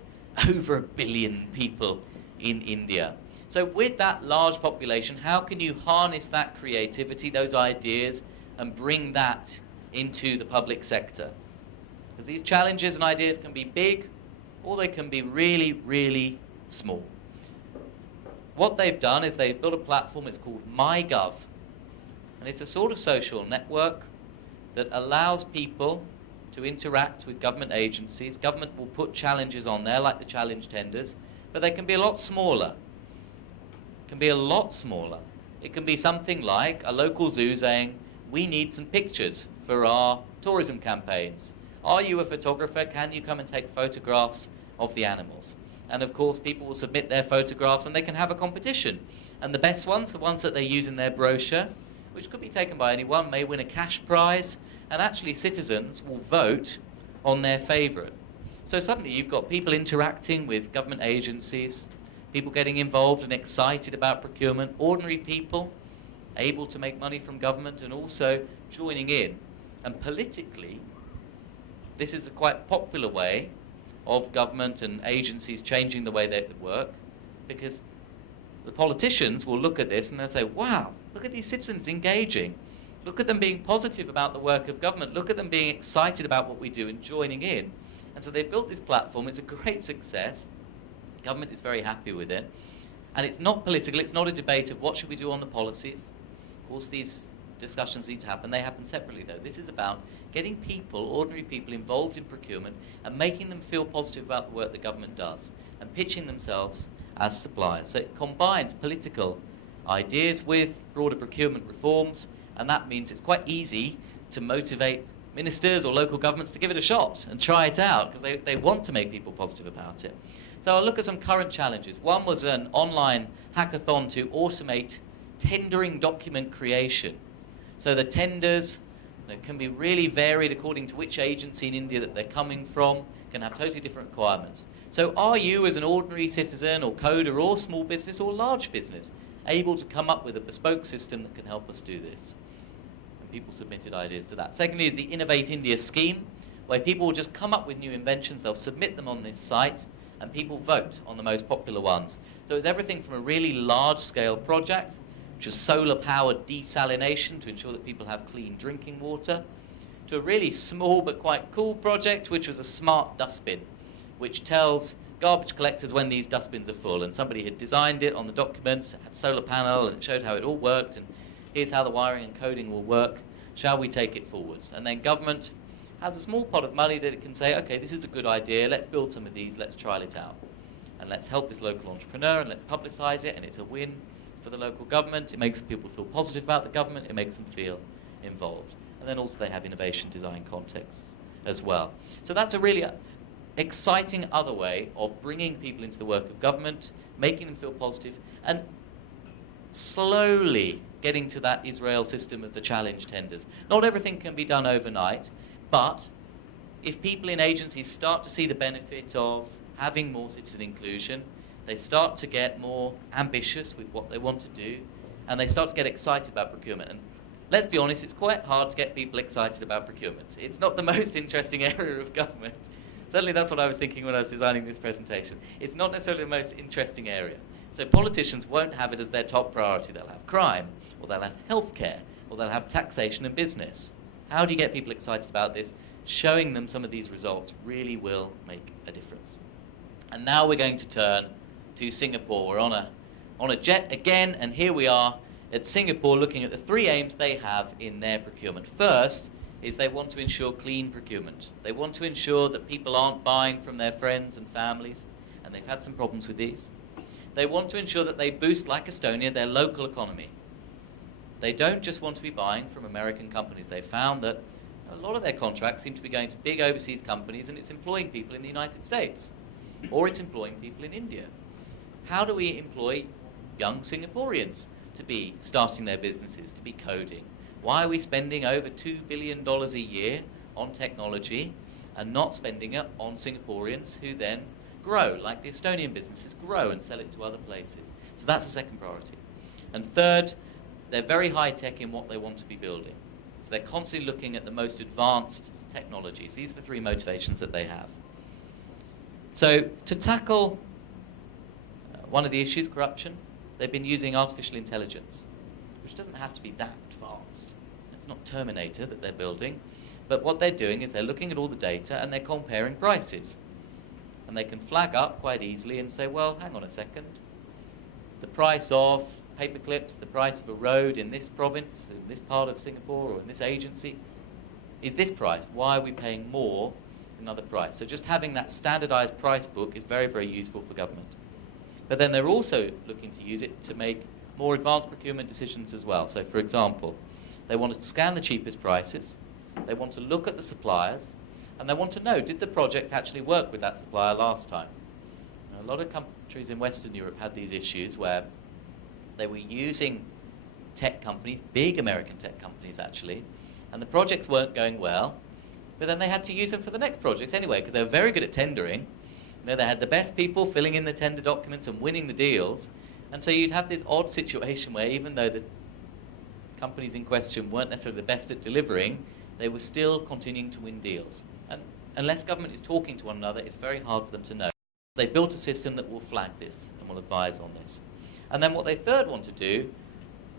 over 1 billion people in India. So with that large population, how can you harness that creativity, those ideas, and bring that into the public sector? Because these challenges and ideas can be big, or they can be really, really small. What they've done is they've built a platform, it's called MyGov. And it's a sort of social network that allows people to interact with government agencies. Government will put challenges on there, like the challenge tenders, but they can be a lot smaller. It can be a lot smaller. It can be something like a local zoo saying, we need some pictures for our tourism campaigns. Are you a photographer? Can you come and take photographs of the animals? And of course, people will submit their photographs and they can have a competition. And the best ones, the ones that they use in their brochure, which could be taken by anyone, may win a cash prize, and actually citizens will vote on their favourite. So suddenly you've got people interacting with government agencies, people getting involved and excited about procurement, ordinary people able to make money from government and also joining in. And politically, this is a quite popular way of government and agencies changing the way they work, because the politicians will look at this and they'll say, wow, look at these citizens engaging. Look at them being positive about the work of government. Look at them being excited about what we do and joining in. And so they built this platform. It's a great success. Government is very happy with it. And it's not political. It's not a debate of what should we do on the policies. Of course, these discussions need to happen. They happen separately, though. This is about getting people, ordinary people, involved in procurement and making them feel positive about the work the government does and pitching themselves as suppliers. So it combines political ideas with broader procurement reforms, and that means it's quite easy to motivate ministers or local governments to give it a shot and try it out, because they want to make people positive about it. So I'll look at some current challenges. One was an online hackathon to automate tendering document creation. So the tenders can be really varied according to which agency in India that they're coming from, can have totally different requirements. So are you, as an ordinary citizen or coder or small business or large business, able to come up with a bespoke system that can help us do this. And people submitted ideas to that. Secondly is the Innovate India scheme, where people will just come up with new inventions, they'll submit them on this site, and people vote on the most popular ones. So it's everything from a really large-scale project, which is solar-powered desalination to ensure that people have clean drinking water, to a really small but quite cool project, which was a smart dustbin, which tells garbage collectors when these dustbins are full. And somebody had designed it on the documents, had a solar panel, and it showed how it all worked, and here's how the wiring and coding will work. Shall we take it forwards? And then government has a small pot of money that it can say, okay, this is a good idea, let's build some of these, let's trial it out. And let's help this local entrepreneur, and let's publicize it, and it's a win for the local government. It makes people feel positive about the government, it makes them feel involved. And then also they have innovation design contexts as well. So that's a really exciting other way of bringing people into the work of government, making them feel positive, and slowly getting to that Israel system of the challenge tenders. Not everything can be done overnight, but if people in agencies start to see the benefit of having more citizen inclusion, they start to get more ambitious with what they want to do, and they start to get excited about procurement. And let's be honest, it's quite hard to get people excited about procurement. It's not the most interesting area of government. Certainly that's what I was thinking when I was designing this presentation. It's not necessarily the most interesting area. So politicians won't have it as their top priority. They'll have crime, or they'll have healthcare, or they'll have taxation and business. How do you get people excited about this? Showing them some of these results really will make a difference. And now we're going to turn to Singapore. We're on a jet again, and here we are at Singapore looking at the three aims they have in their procurement. First is they want to ensure clean procurement. They want to ensure that people aren't buying from their friends and families, and they've had some problems with these. They want to ensure that they boost, like Estonia, their local economy. They don't just want to be buying from American companies. They found that a lot of their contracts seem to be going to big overseas companies, and it's employing people in the United States, or it's employing people in India. How do we employ young Singaporeans to be starting their businesses, to be coding? Why are we spending over $2 billion a year on technology and not spending it on Singaporeans who then grow, like the Estonian businesses grow and sell it to other places? So that's the second priority. And third, they're very high-tech in what they want to be building. So they're constantly looking at the most advanced technologies. These are the three motivations that they have. So to tackle one of the issues, corruption, they've been using artificial intelligence, which doesn't have to be that advanced. It's not Terminator that they're building. But what they're doing is they're looking at all the data and they're comparing prices. And they can flag up quite easily and say, well, hang on a second. The price of paper clips, the price of a road in this province, in this part of Singapore, or in this agency, is this price. Why are we paying more than another price? So just having that standardized price book is very, very useful for government. But then they're also looking to use it to make more advanced procurement decisions as well. So for example, they want to scan the cheapest prices, they want to look at the suppliers, and they want to know, did the project actually work with that supplier last time? Now, a lot of countries in Western Europe had these issues where they were using tech companies, big American tech companies actually, and the projects weren't going well, but then they had to use them for the next project anyway, because they were very good at tendering. You know, they had the best people filling in the tender documents and winning the deals, and so you'd have this odd situation where even though the companies in question weren't necessarily the best at delivering, they were still continuing to win deals. And unless government is talking to one another, it's very hard for them to know. They've built a system that will flag this and will advise on this. And then what they third want to do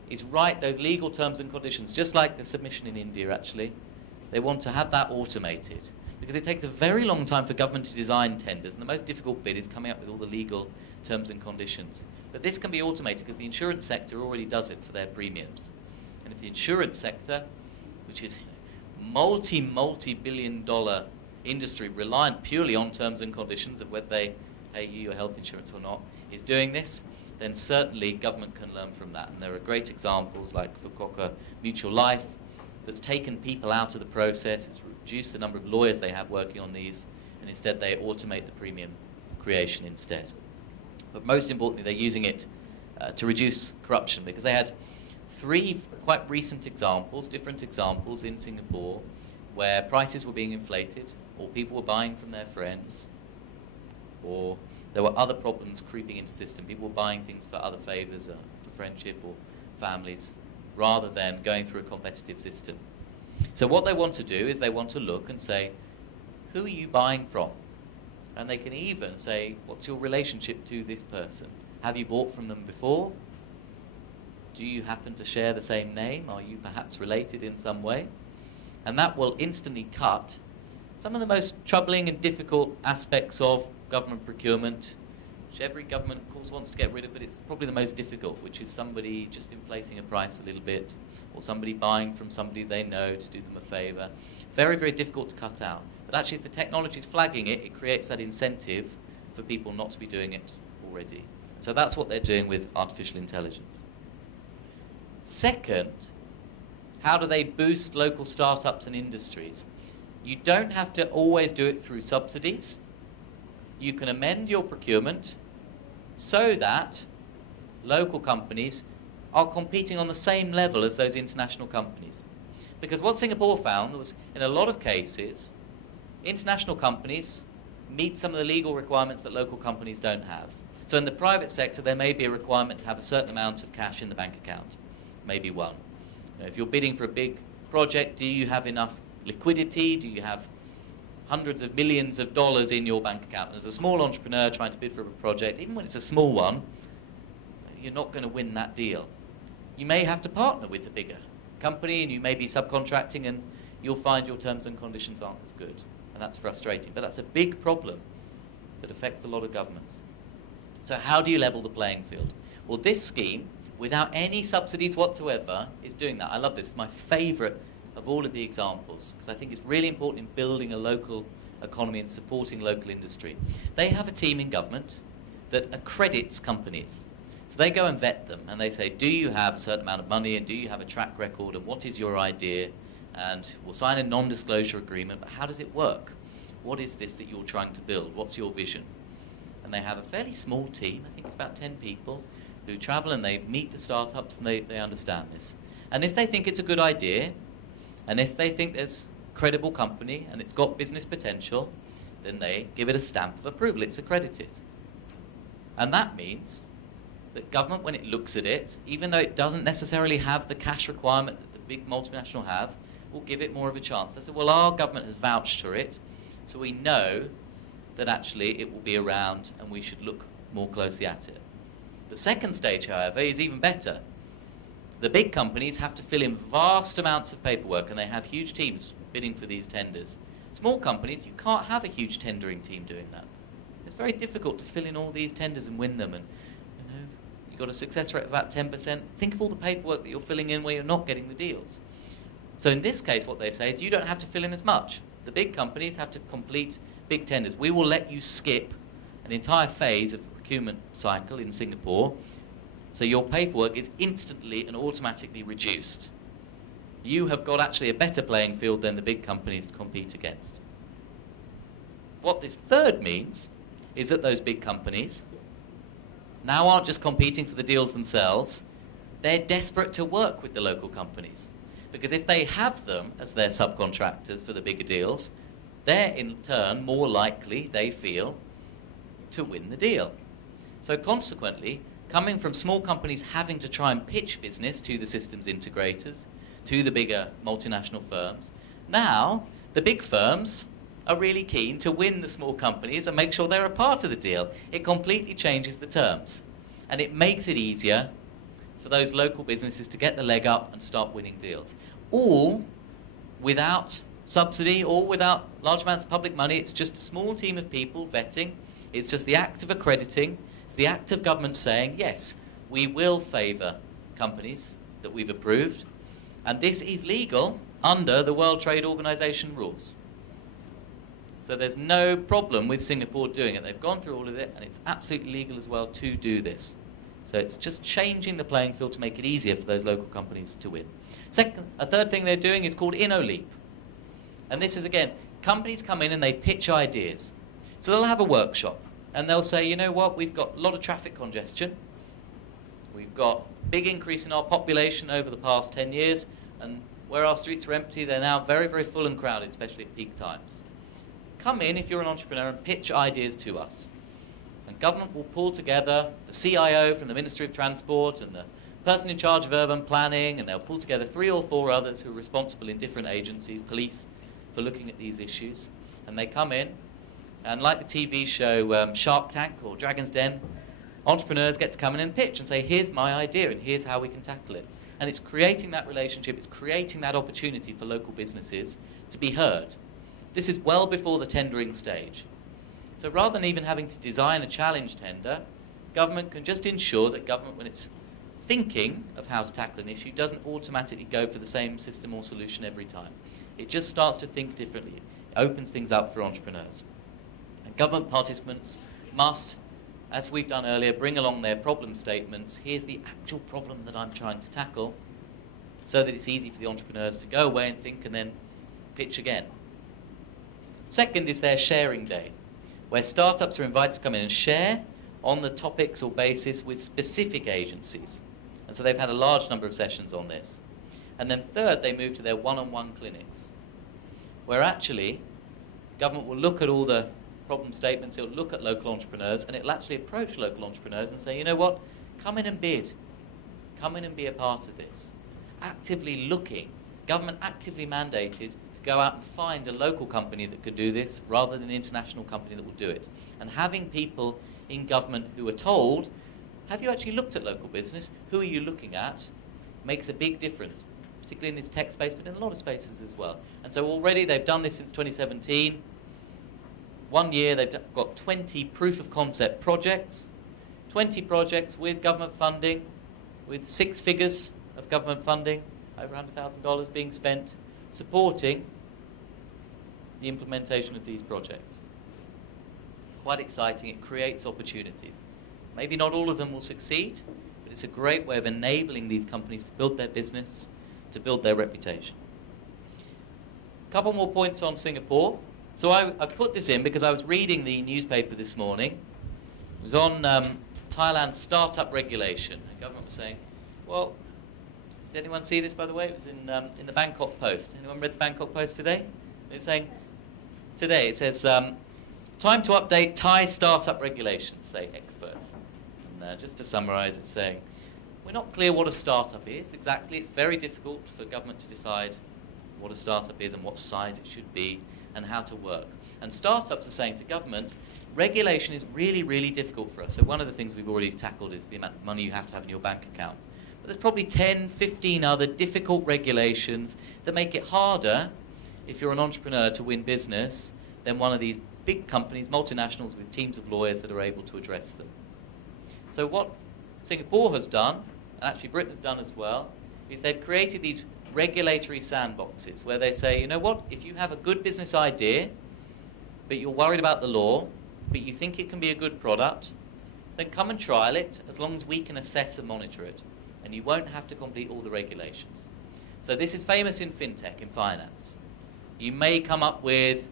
is write those legal terms and conditions, just like the submission in India actually. They want to have that automated, because it takes a very long time for government to design tenders, and the most difficult bit is coming up with all the legal terms and conditions. But this can be automated because the insurance sector already does it for their premiums. And if the insurance sector, which is multi-billion dollar industry reliant purely on terms and conditions of whether they pay you your health insurance or not, is doing this, then certainly government can learn from that. And there are great examples like Fukuoka Mutual Life that's taken people out of the process, it's reduced the number of lawyers they have working on these, and instead they automate the premium creation instead. But most importantly, they're using it to reduce corruption, because they had three quite recent examples, different examples in Singapore, where prices were being inflated, or people were buying from their friends, or there were other problems creeping into the system. People were buying things for other favors, for friendship or families, rather than going through a competitive system. So what they want to do is they want to look and say, who are you buying from? And they can even say, what's your relationship to this person? Have you bought from them before? Do you happen to share the same name? Are you perhaps related in some way? And that will instantly cut some of the most troubling and difficult aspects of government procurement, which every government, of course, wants to get rid of, but it's probably the most difficult, which is somebody just inflating a price a little bit, or somebody buying from somebody they know to do them a favour. Very, very difficult to cut out. But actually, if the technology is flagging it, it creates that incentive for people not to be doing it already. So that's what they're doing with artificial intelligence. Second, how do they boost local startups and industries? You don't have to always do it through subsidies. You can amend your procurement so that local companies are competing on the same level as those international companies. Because what Singapore found was, in a lot of cases, international companies meet some of the legal requirements that local companies don't have. So in the private sector, there may be a requirement to have a certain amount of cash in the bank account, maybe one. If you're bidding for a big project, do you have enough liquidity? Do you have hundreds of millions of dollars in your bank account? As a small entrepreneur trying to bid for a project, even when it's a small one, you're not going to win that deal. You may have to partner with the bigger company, and you may be subcontracting, and you'll find your terms and conditions aren't as good. And that's frustrating. But that's a big problem that affects a lot of governments. So how do you level the playing field? Well, this scheme, without any subsidies whatsoever, is doing that. I love this. It's my favourite of all of the examples, because I think it's really important in building a local economy and supporting local industry. They have a team in government that accredits companies. So they go and vet them, and they say, do you have a certain amount of money, and do you have a track record, and what is your idea? And we'll sign a non-disclosure agreement, but how does it work? What is this that you're trying to build? What's your vision? And they have a fairly small team, I think it's about 10 people, who travel and they meet the startups and they understand this. And if they think it's a good idea, and if they think there's a credible company and it's got business potential, then they give it a stamp of approval. It's accredited. And that means that government, when it looks at it, even though it doesn't necessarily have the cash requirement that the big multinational have, will give it more of a chance. They say, well, our government has vouched for it, so we know that actually it will be around and we should look more closely at it. The second stage, however, is even better. The big companies have to fill in vast amounts of paperwork, and they have huge teams bidding for these tenders. Small companies, you can't have a huge tendering team doing that. It's very difficult to fill in all these tenders and win them, and you've got a success rate of about 10%. Think of all the paperwork that you're filling in where you're not getting the deals. So in this case, what they say is you don't have to fill in as much. The big companies have to complete big tenders. We will let you skip an entire phase of the procurement cycle in Singapore, so your paperwork is instantly and automatically reduced. You have got actually a better playing field than the big companies to compete against. What this third means is that those big companies now aren't just competing for the deals themselves, they're desperate to work with the local companies. Because if they have them as their subcontractors for the bigger deals, they're in turn more likely, they feel, to win the deal. So consequently, coming from small companies having to try and pitch business to the systems integrators, to the bigger multinational firms, now the big firms are really keen to win the small companies and make sure they're a part of the deal. It completely changes the terms. And it makes it easier for those local businesses to get the leg up and start winning deals. All without subsidy or without large amounts of public money. It's just a small team of people vetting. It's just the act of accrediting. It's the act of government saying, yes, we will favour companies that we've approved. And this is legal under the World Trade Organization rules. So there's no problem with Singapore doing it. They've gone through all of it, and it's absolutely legal as well to do this. So it's just changing the playing field to make it easier for those local companies to win. A third thing they're doing is called InnoLeap. And this is, again, companies come in and they pitch ideas. So they'll have a workshop, and they'll say, you know what, we've got a lot of traffic congestion. We've got big increase in our population over the past 10 years, and where our streets are empty, they're now very, very full and crowded, especially at peak times. Come in, if you're an entrepreneur, and pitch ideas to us. And government will pull together the CIO from the Ministry of Transport and the person in charge of urban planning, and they'll pull together 3 or 4 others who are responsible in different agencies, police, for looking at these issues. And they come in, and like the TV show Shark Tank or Dragon's Den, entrepreneurs get to come in and pitch and say, here's my idea and here's how we can tackle it. And it's creating that relationship, it's creating that opportunity for local businesses to be heard. This is well before the tendering stage. So rather than even having to design a challenge tender, government can just ensure that government, when it's thinking of how to tackle an issue, doesn't automatically go for the same system or solution every time. It just starts to think differently. It opens things up for entrepreneurs. And government participants must, as we've done earlier, bring along their problem statements. Here's the actual problem that I'm trying to tackle, so that it's easy for the entrepreneurs to go away and think and then pitch again. Second is their sharing day, where startups are invited to come in and share on the topics or basis with specific agencies. And so they've had a large number of sessions on this. And then third, they move to their one-on-one clinics, where actually government will look at all the problem statements, it'll look at local entrepreneurs, and it'll actually approach local entrepreneurs and say, you know what, come in and bid. Come in and be a part of this. Actively looking, government actively mandated to go out and find a local company that could do this rather than an international company that will do it. And having people in government who are told, have you actually looked at local business? Who are you looking at? Makes a big difference, particularly in this tech space, but in a lot of spaces as well. And so already they've done this since 2017. 1 year they've got 20 proof of concept projects, 20 projects with government funding, with 6 figures of government funding, over $100,000 being spent, supporting the implementation of these projects. Quite exciting, it creates opportunities. Maybe not all of them will succeed, but it's a great way of enabling these companies to build their business, to build their reputation. A couple more points on Singapore. So I've put this in because I was reading the newspaper this morning. It was on Thailand's startup regulation. The government was saying, well, did anyone see this, by the way? It was in the Bangkok Post. Anyone read the Bangkok Post today? It was saying, today it says, time to update Thai startup regulations, say experts. And just to summarize, it's saying, we're not clear what a startup is exactly. It's very difficult for government to decide what a startup is and what size it should be and how to work. And startups are saying to government, regulation is really, really difficult for us. So one of the things we've already tackled is the amount of money you have to have in your bank account. But there's probably 10, 15 other difficult regulations that make it harder if you're an entrepreneur to win business than one of these big companies, multinationals with teams of lawyers that are able to address them. So what Singapore has done, and actually Britain has done as well, is they've created these regulatory sandboxes where they say, you know what, if you have a good business idea, but you're worried about the law, but you think it can be a good product, then come and trial it as long as we can assess and monitor it. And you won't have to complete all the regulations. So this is famous in fintech, in finance. You may come up with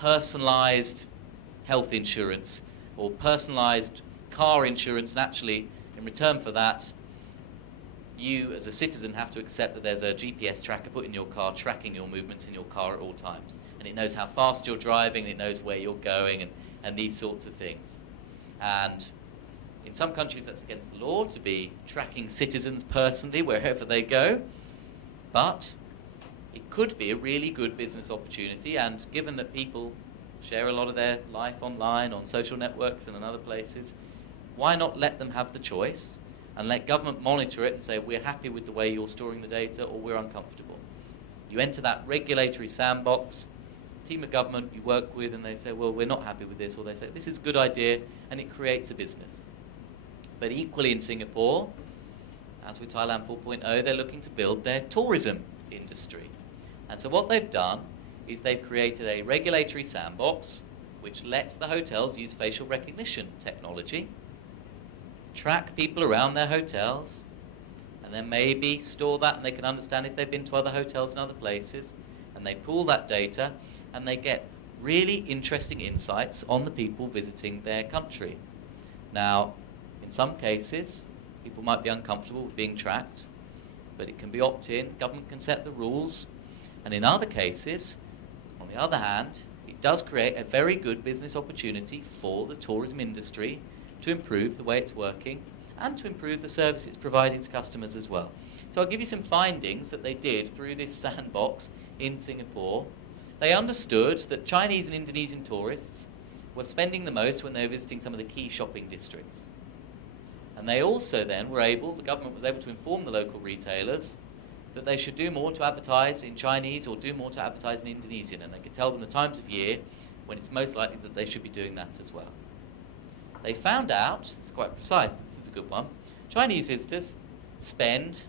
personalized health insurance or personalized car insurance, and actually, in return for that, you as a citizen have to accept that there's a GPS tracker put in your car tracking your movements in your car at all times. And it knows how fast you're driving, and it knows where you're going, and these sorts of things. And in some countries that's against the law to be tracking citizens personally wherever they go. But it could be a really good business opportunity, and given that people share a lot of their life online, on social networks and in other places, why not let them have the choice and let government monitor it and say, we're happy with the way you're storing the data, or we're uncomfortable. You enter that regulatory sandbox, team of government you work with, and they say, well, we're not happy with this, or they say, this is a good idea, and it creates a business. But equally in Singapore, as with Thailand 4.0, they're looking to build their tourism industry. And so what they've done is they've created a regulatory sandbox which lets the hotels use facial recognition technology, track people around their hotels, and then maybe store that, and they can understand if they've been to other hotels in other places, and they pool that data, and they get really interesting insights on the people visiting their country. Now, in some cases, people might be uncomfortable with being tracked, but it can be opt-in, government can set the rules, and in other cases, on the other hand, it does create a very good business opportunity for the tourism industry to improve the way it's working and to improve the service it's providing to customers as well. So I'll give you some findings that they did through this sandbox in Singapore. They understood that Chinese and Indonesian tourists were spending the most when they were visiting some of the key shopping districts. And they also then were able, the government was able to inform the local retailers that they should do more to advertise in Chinese or do more to advertise in Indonesian, and they could tell them the times of year when it's most likely that they should be doing that as well. They found out, it's quite precise, but this is a good one, Chinese visitors spend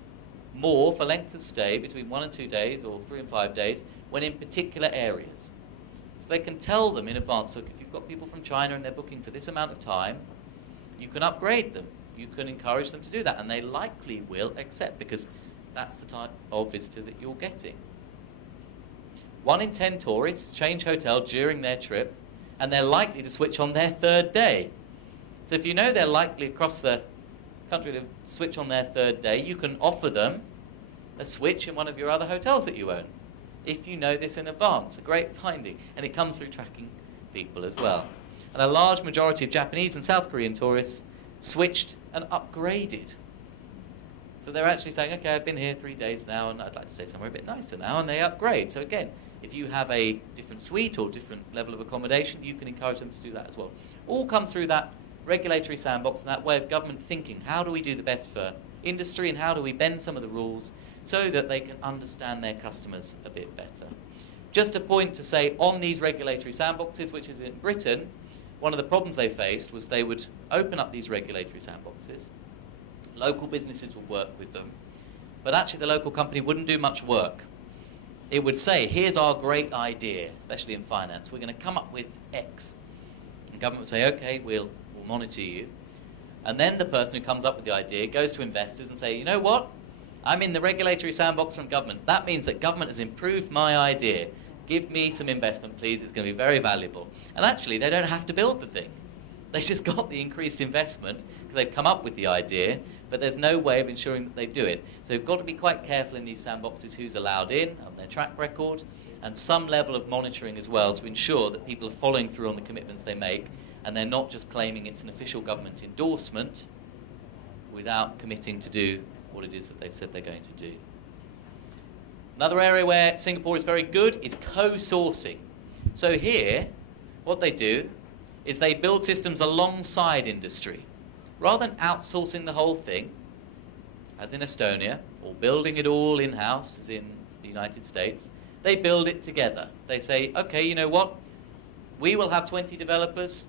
more for length of stay between 1 and 2 days or 3 and 5 days when in particular areas. So they can tell them in advance, look, if you've got people from China and they're booking for this amount of time, you can upgrade them. You can encourage them to do that, and they likely will accept because that's the type of visitor that you're getting. 1 in 10 tourists change hotel during their trip, and they're likely to switch on their 3rd day. So if you know they're likely across the country to switch on their 3rd day, you can offer them a switch in one of your other hotels that you own, if you know this in advance. A great finding, and it comes through tracking people as well. And a large majority of Japanese and South Korean tourists switched and upgraded. So they're actually saying, okay, I've been here 3 days now, and I'd like to stay somewhere a bit nicer now, and they upgrade. So again, if you have a different suite or different level of accommodation, you can encourage them to do that as well. All comes through that regulatory sandbox and that way of government thinking. How do we do the best for industry, and how do we bend some of the rules so that they can understand their customers a bit better? Just a point to say on these regulatory sandboxes, which is in Britain, one of the problems they faced was they would open up these regulatory sandboxes. Local businesses would work with them, but actually the local company wouldn't do much work. It would say, here's our great idea, especially in finance. We're going to come up with X. And government would say, okay, we'll monitor you. And then the person who comes up with the idea goes to investors and say, you know what? I'm in the regulatory sandbox from government. That means that government has improved my idea. Give me some investment, please. It's going to be very valuable. And actually, they don't have to build the thing. They just got the increased investment because they've come up with the idea, but there's no way of ensuring that they do it. So you've got to be quite careful in these sandboxes who's allowed in, on their track record, and some level of monitoring as well to ensure that people are following through on the commitments they make, and they're not just claiming it's an official government endorsement without committing to do what it is that they've said they're going to do. Another area where Singapore is very good is co-sourcing. So here, what they do is they build systems alongside industry. Rather than outsourcing the whole thing, as in Estonia, or building it all in-house, as in the United States, they build it together. They say, okay, you know what? We will have 20 developers,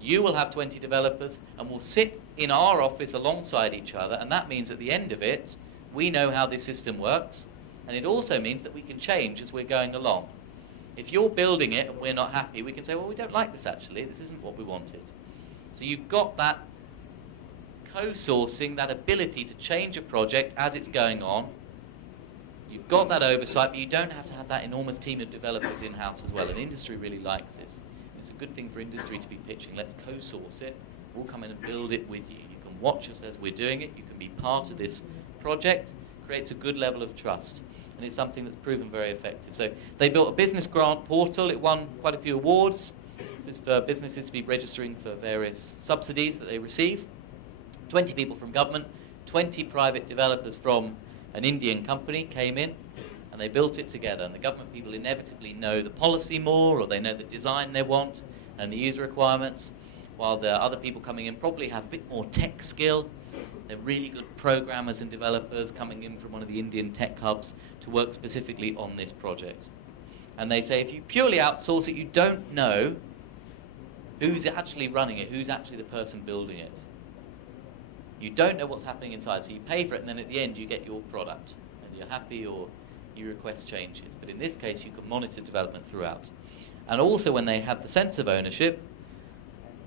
you will have 20 developers, and we'll sit in our office alongside each other, and that means at the end of it, we know how this system works, and it also means that we can change as we're going along. If you're building it and we're not happy, we can say, well, we don't like this actually, this isn't what we wanted. So you've got that co-sourcing, that ability to change a project as it's going on. You've got that oversight, but you don't have to have that enormous team of developers in-house as well, and industry really likes this. It's a good thing for industry to be pitching, let's co-source it, we'll come in and build it with you. You can watch us as we're doing it, you can be part of this project, creates a good level of trust. And it's something that's proven very effective. So they built a business grant portal. It won quite a few awards. This is for businesses to be registering for various subsidies that they receive. 20 people from government, 20 private developers from an Indian company came in, and they built it together. And the government people inevitably know the policy more, or they know the design they want and the user requirements, while the other people coming in probably have a bit more tech skill. They're really good programmers and developers coming in from one of the Indian tech hubs to work specifically on this project. And they say if you purely outsource it, you don't know who's actually running it, who's actually the person building it. You don't know what's happening inside, so you pay for it, and then at the end you get your product. And you're happy or you request changes. But in this case, you can monitor development throughout. And also when they have the sense of ownership,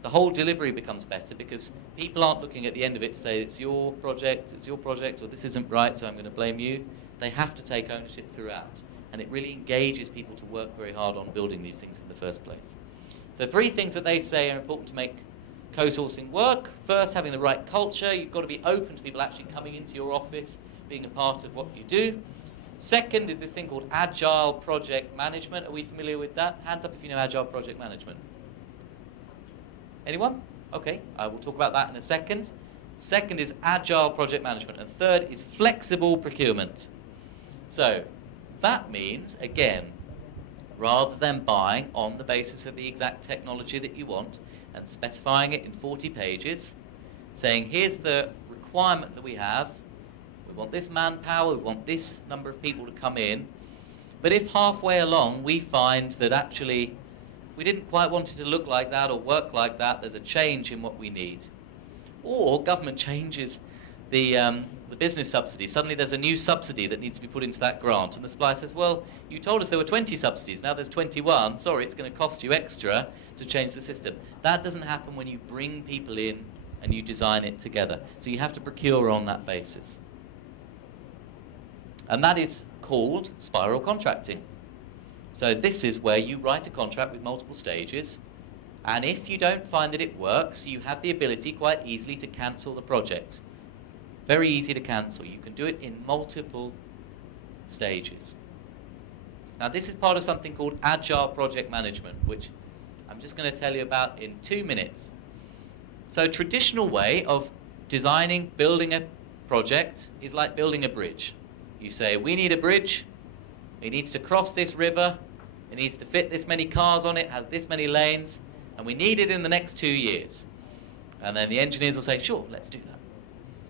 the whole delivery becomes better because people aren't looking at the end of it to say it's your project, or this isn't right, so I'm going to blame you. They have to take ownership throughout. And it really engages people to work very hard on building these things in the first place. So 3 things that they say are important to make co-sourcing work. First, having the right culture. You've got to be open to people actually coming into your office, being a part of what you do. Second is this thing called Agile Project Management. Are we familiar with that? Hands up if you know Agile Project Management. Anyone? Okay, I will talk about that in a second. Second is agile project management. And third is flexible procurement. So that means, again, rather than buying on the basis of the exact technology that you want and specifying it in 40 pages, saying, here's the requirement that we have. We want this manpower, we want this number of people to come in. But if halfway along we find that actually we didn't quite want it to look like that or work like that, there's a change in what we need. Or government changes the business subsidy. Suddenly there's a new subsidy that needs to be put into that grant. And the supplier says, well, you told us there were 20 subsidies. Now there's 21. Sorry, it's going to cost you extra to change the system. That doesn't happen when you bring people in and you design it together. So you have to procure on that basis. And that is called spiral contracting. So this is where you write a contract with multiple stages. And if you don't find that it works, you have the ability quite easily to cancel the project. Very easy to cancel. You can do it in multiple stages. Now this is part of something called agile project management, which I'm just going to tell you about in 2 minutes. So a traditional way of designing, building a project is like building a bridge. You say, we need a bridge. It needs to cross this river. It needs to fit this many cars on it, has this many lanes, and we need it in the next 2 years. And then the engineers will say, sure, let's do that.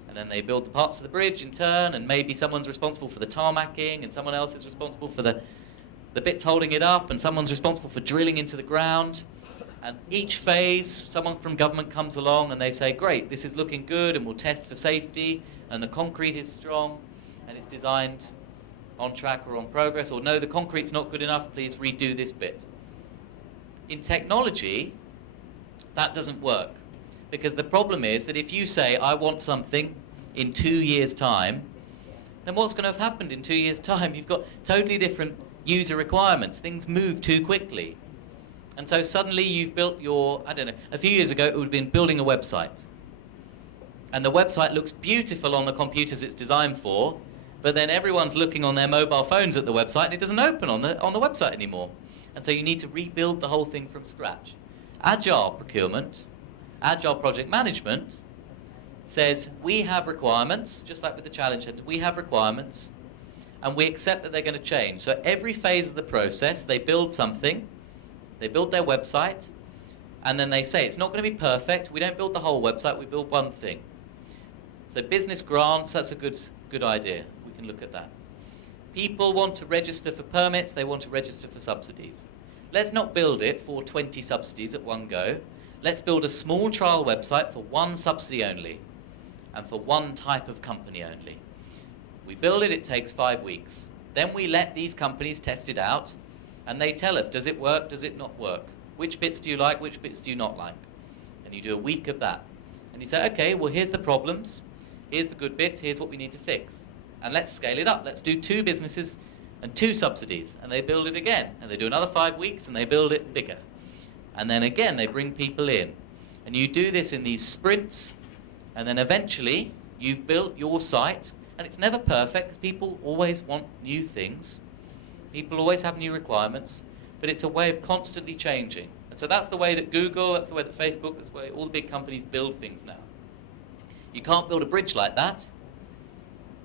And then they build the parts of the bridge in turn, and maybe someone's responsible for the tarmacking, and someone else is responsible for the bits holding it up, and someone's responsible for drilling into the ground. And each phase, someone from government comes along and they say, great, this is looking good, and we'll test for safety, and the concrete is strong, and it's designed on track or on progress, or no, the concrete's not good enough, please redo this bit. In technology, that doesn't work. Because the problem is that if you say, I want something in 2 years' time, then what's going to have happened in 2 years' time? You've got totally different user requirements. Things move too quickly. And so suddenly you've built your, I don't know, a few years ago it would have been building a website. And the website looks beautiful on the computers it's designed for, but then everyone's looking on their mobile phones at the website and it doesn't open on the website anymore. And so you need to rebuild the whole thing from scratch. Agile procurement, agile project management says we have requirements, just like with the Challenge Center, we have requirements and we accept that they're going to change. So every phase of the process, they build something, they build their website, and then they say it's not going to be perfect, we don't build the whole website, we build one thing. So business grants, that's a good idea, we can look at that. People want to register for permits, they want to register for subsidies. Let's not build it for 20 subsidies at one go. Let's build a small trial website for one subsidy only and for one type of company only. We build it, it takes 5 weeks. Then we let these companies test it out and they tell us, does it work, does it not work? Which bits do you like, which bits do you not like? And you do a week of that. And you say, okay, well here's the problems, here's the good bits, here's what we need to fix. And let's scale it up. Let's do 2 businesses and 2 subsidies. And they build it again. And they do another 5 weeks and they build it bigger. And then again, they bring people in. And you do this in these sprints. And then eventually, you've built your site. And it's never perfect because people always want new things. People always have new requirements. But it's a way of constantly changing. And so that's the way that Google, that's the way that Facebook, that's the way all the big companies build things now. You can't build a bridge like that.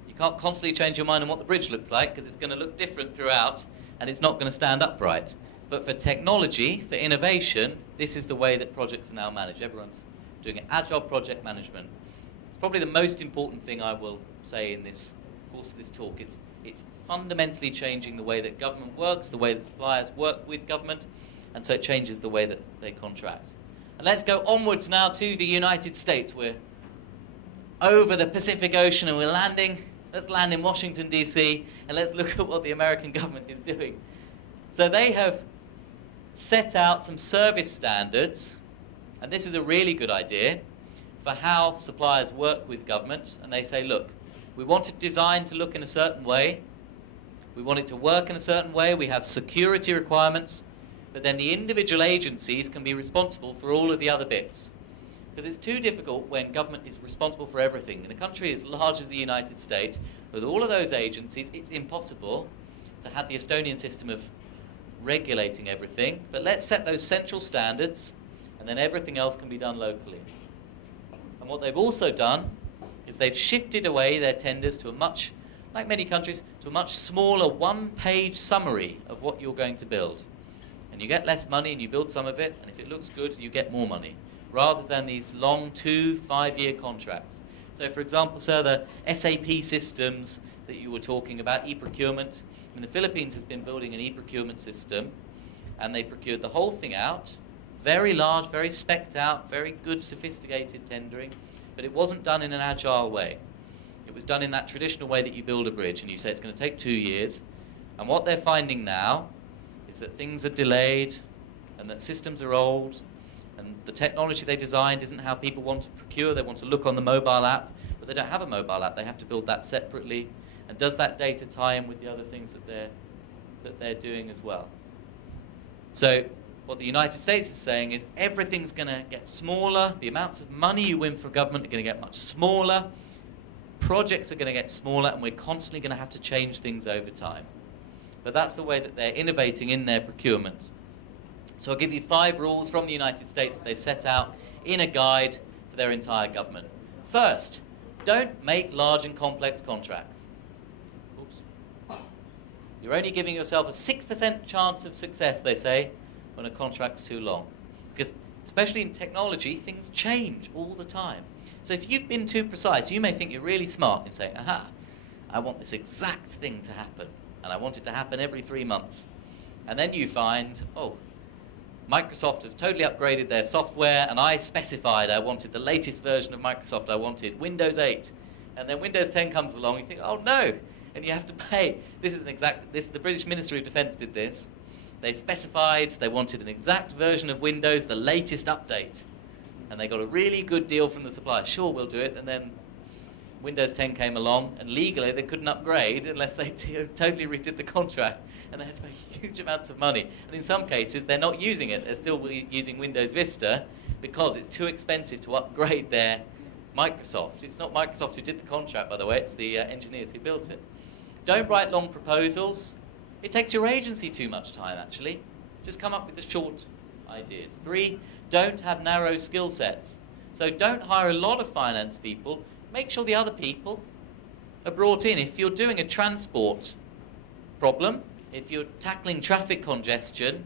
You can't constantly change your mind on what the bridge looks like because it's going to look different throughout and it's not going to stand upright. But for technology, for innovation, this is the way that projects are now managed. Everyone's doing an agile project management. It's probably the most important thing I will say in this course of this talk. It's fundamentally changing the way that government works, the way that suppliers work with government, and so it changes the way that they contract. And let's go onwards now to the United States. We're over the Pacific Ocean and we're landing. Let's land in Washington, D.C., and let's look at what the American government is doing. So they have set out some service standards, and this is a really good idea, for how suppliers work with government. And they say, look, we want a design to look in a certain way. We want it to work in a certain way. We have security requirements, but then the individual agencies can be responsible for all of the other bits. Because it's too difficult when government is responsible for everything. In a country as large as the United States, with all of those agencies, it's impossible to have the Estonian system of regulating everything. But let's set those central standards, and then everything else can be done locally. And And what they've also done is they've shifted away their tenders to a much, like many countries, to a much smaller one-page summary of what you're going to build. And you get less money and you build some of it, and if it looks good, you get more money, rather than these long 2-5-year contracts. So for example, sir, the SAP systems that you were talking about, e-procurement, the Philippines has been building an e-procurement system, and they procured the whole thing out, very large, very specced out, very good, sophisticated tendering, but it wasn't done in an agile way. It was done in that traditional way that you build a bridge, and you say it's going to take 2 years, and what they're finding now is that things are delayed, and that systems are old, and the technology they designed isn't how people want to procure. They want to look on the mobile app, but they don't have a mobile app. They have to build that separately. And does that data tie in with the other things that they're doing as well? So what the United States is saying is everything's going to get smaller. The amounts of money you win from government are going to get much smaller. Projects are going to get smaller, and we're constantly going to have to change things over time. But that's the way that they're innovating in their procurement. So I'll give you 5 rules from the United States that they've set out in a guide for their entire government. First, don't make large and complex contracts. You're only giving yourself a 6% chance of success, they say, when a contract's too long. Because especially in technology, things change all the time. So if you've been too precise, you may think you're really smart and say, aha, I want this exact thing to happen, and I want it to happen every 3 months. And then you find, oh, Microsoft has totally upgraded their software, and I specified I wanted the latest version of Microsoft. I wanted Windows 8. And then Windows 10 comes along, and you think, oh no, and you have to pay. The British Ministry of Defence did this. They specified they wanted an exact version of Windows, the latest update. And they got a really good deal from the supplier. Sure, we'll do it. And then Windows 10 came along, and legally they couldn't upgrade unless they totally redid the contract. And they had to pay huge amounts of money. And in some cases, they're not using it. They're still using Windows Vista because it's too expensive to upgrade their Microsoft. It's not Microsoft who did the contract, by the way. It's the engineers who built it. Don't write long proposals. It takes your agency too much time, actually. Just come up with the short ideas. 3, don't have narrow skill sets. So don't hire a lot of finance people. Make sure the other people are brought in. If you're doing a transport problem, if you're tackling traffic congestion,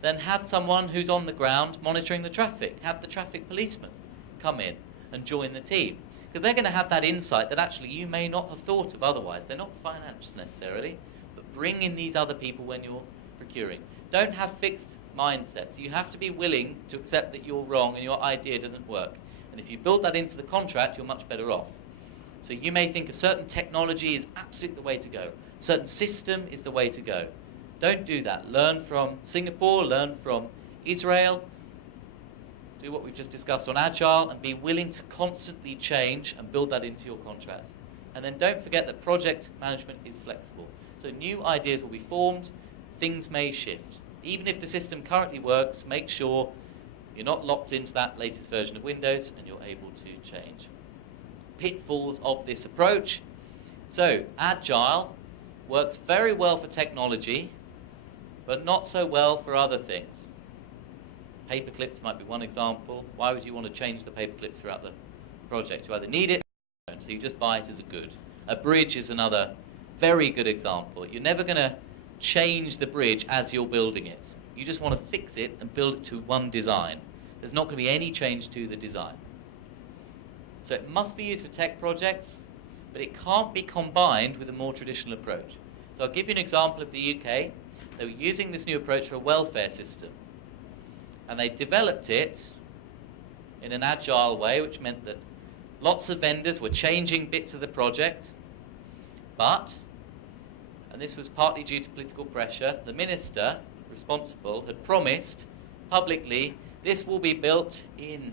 then have someone who's on the ground monitoring the traffic. Have the traffic policeman come in and join the team. Because they're going to have that insight that actually you may not have thought of otherwise. They're not finance necessarily, but bring in these other people when you're procuring. Don't have fixed mindsets. You have to be willing to accept that you're wrong and your idea doesn't work. And if you build that into the contract, you're much better off. So you may think a certain technology is absolutely the way to go. A certain system is the way to go. Don't do that. Learn from Singapore, learn from Israel. Do what we've just discussed on Agile and be willing to constantly change and build that into your contract. And then don't forget that project management is flexible. So new ideas will be formed, things may shift. Even if the system currently works, make sure you're not locked into that latest version of Windows and you're able to change. Pitfalls of this approach. So Agile works very well for technology, but not so well for other things. Paper clips might be one example. Why would you want to change the paper clips throughout the project? You either need it or don't, so you just buy it as a good. A bridge is another very good example. You're never going to change the bridge as you're building it. You just want to fix it and build it to one design. There's not going to be any change to the design. So it must be used for tech projects, but it can't be combined with a more traditional approach. So I'll give you an example of the UK. They were using this new approach for a welfare system. And they developed it in an agile way, which meant that lots of vendors were changing bits of the project. But, and this was partly due to political pressure, the minister responsible had promised publicly, this will be built in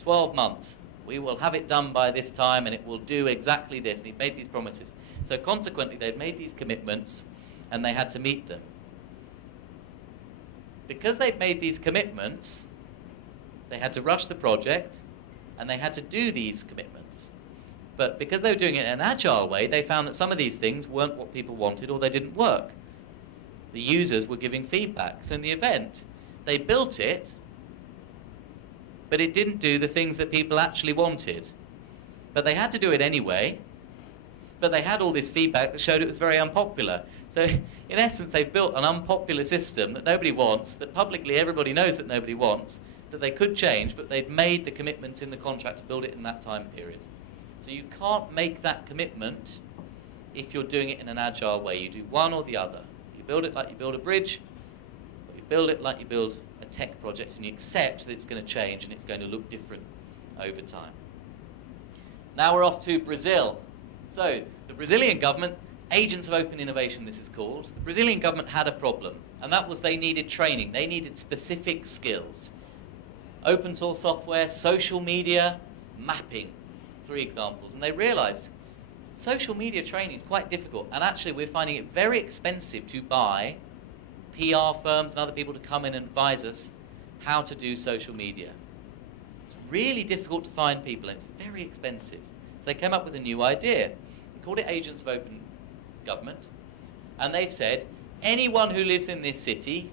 12 months. We will have it done by this time and it will do exactly this. And he made these promises. So consequently, they'd made these commitments and they had to meet them. Because they'd made these commitments, they had to rush the project and they had to do these commitments. But because they were doing it in an agile way, they found that some of these things weren't what people wanted or they didn't work. The users were giving feedback. So in the event, they built it but it didn't do the things that people actually wanted. But they had to do it anyway, but they had all this feedback that showed it was very unpopular. So in essence, they've built an unpopular system that nobody wants, that publicly everybody knows that nobody wants, that they could change, but they'd made the commitment in the contract to build it in that time period. So you can't make that commitment if you're doing it in an agile way. You do one or the other. You build it like you build a bridge, or you build it like you build a tech project, and you accept that it's going to change and it's going to look different over time. Now we're off to Brazil. So the Brazilian government, Agents of Open Innovation this is called, the Brazilian government had a problem, and that was they needed training. They needed specific skills. Open source software, social media, mapping, 3 examples. And they realized social media training is quite difficult, and actually we're finding it very expensive to buy PR firms and other people to come in and advise us how to do social media. It's really difficult to find people, and it's very expensive. So they came up with a new idea. They called it Agents of Open Government, and they said, anyone who lives in this city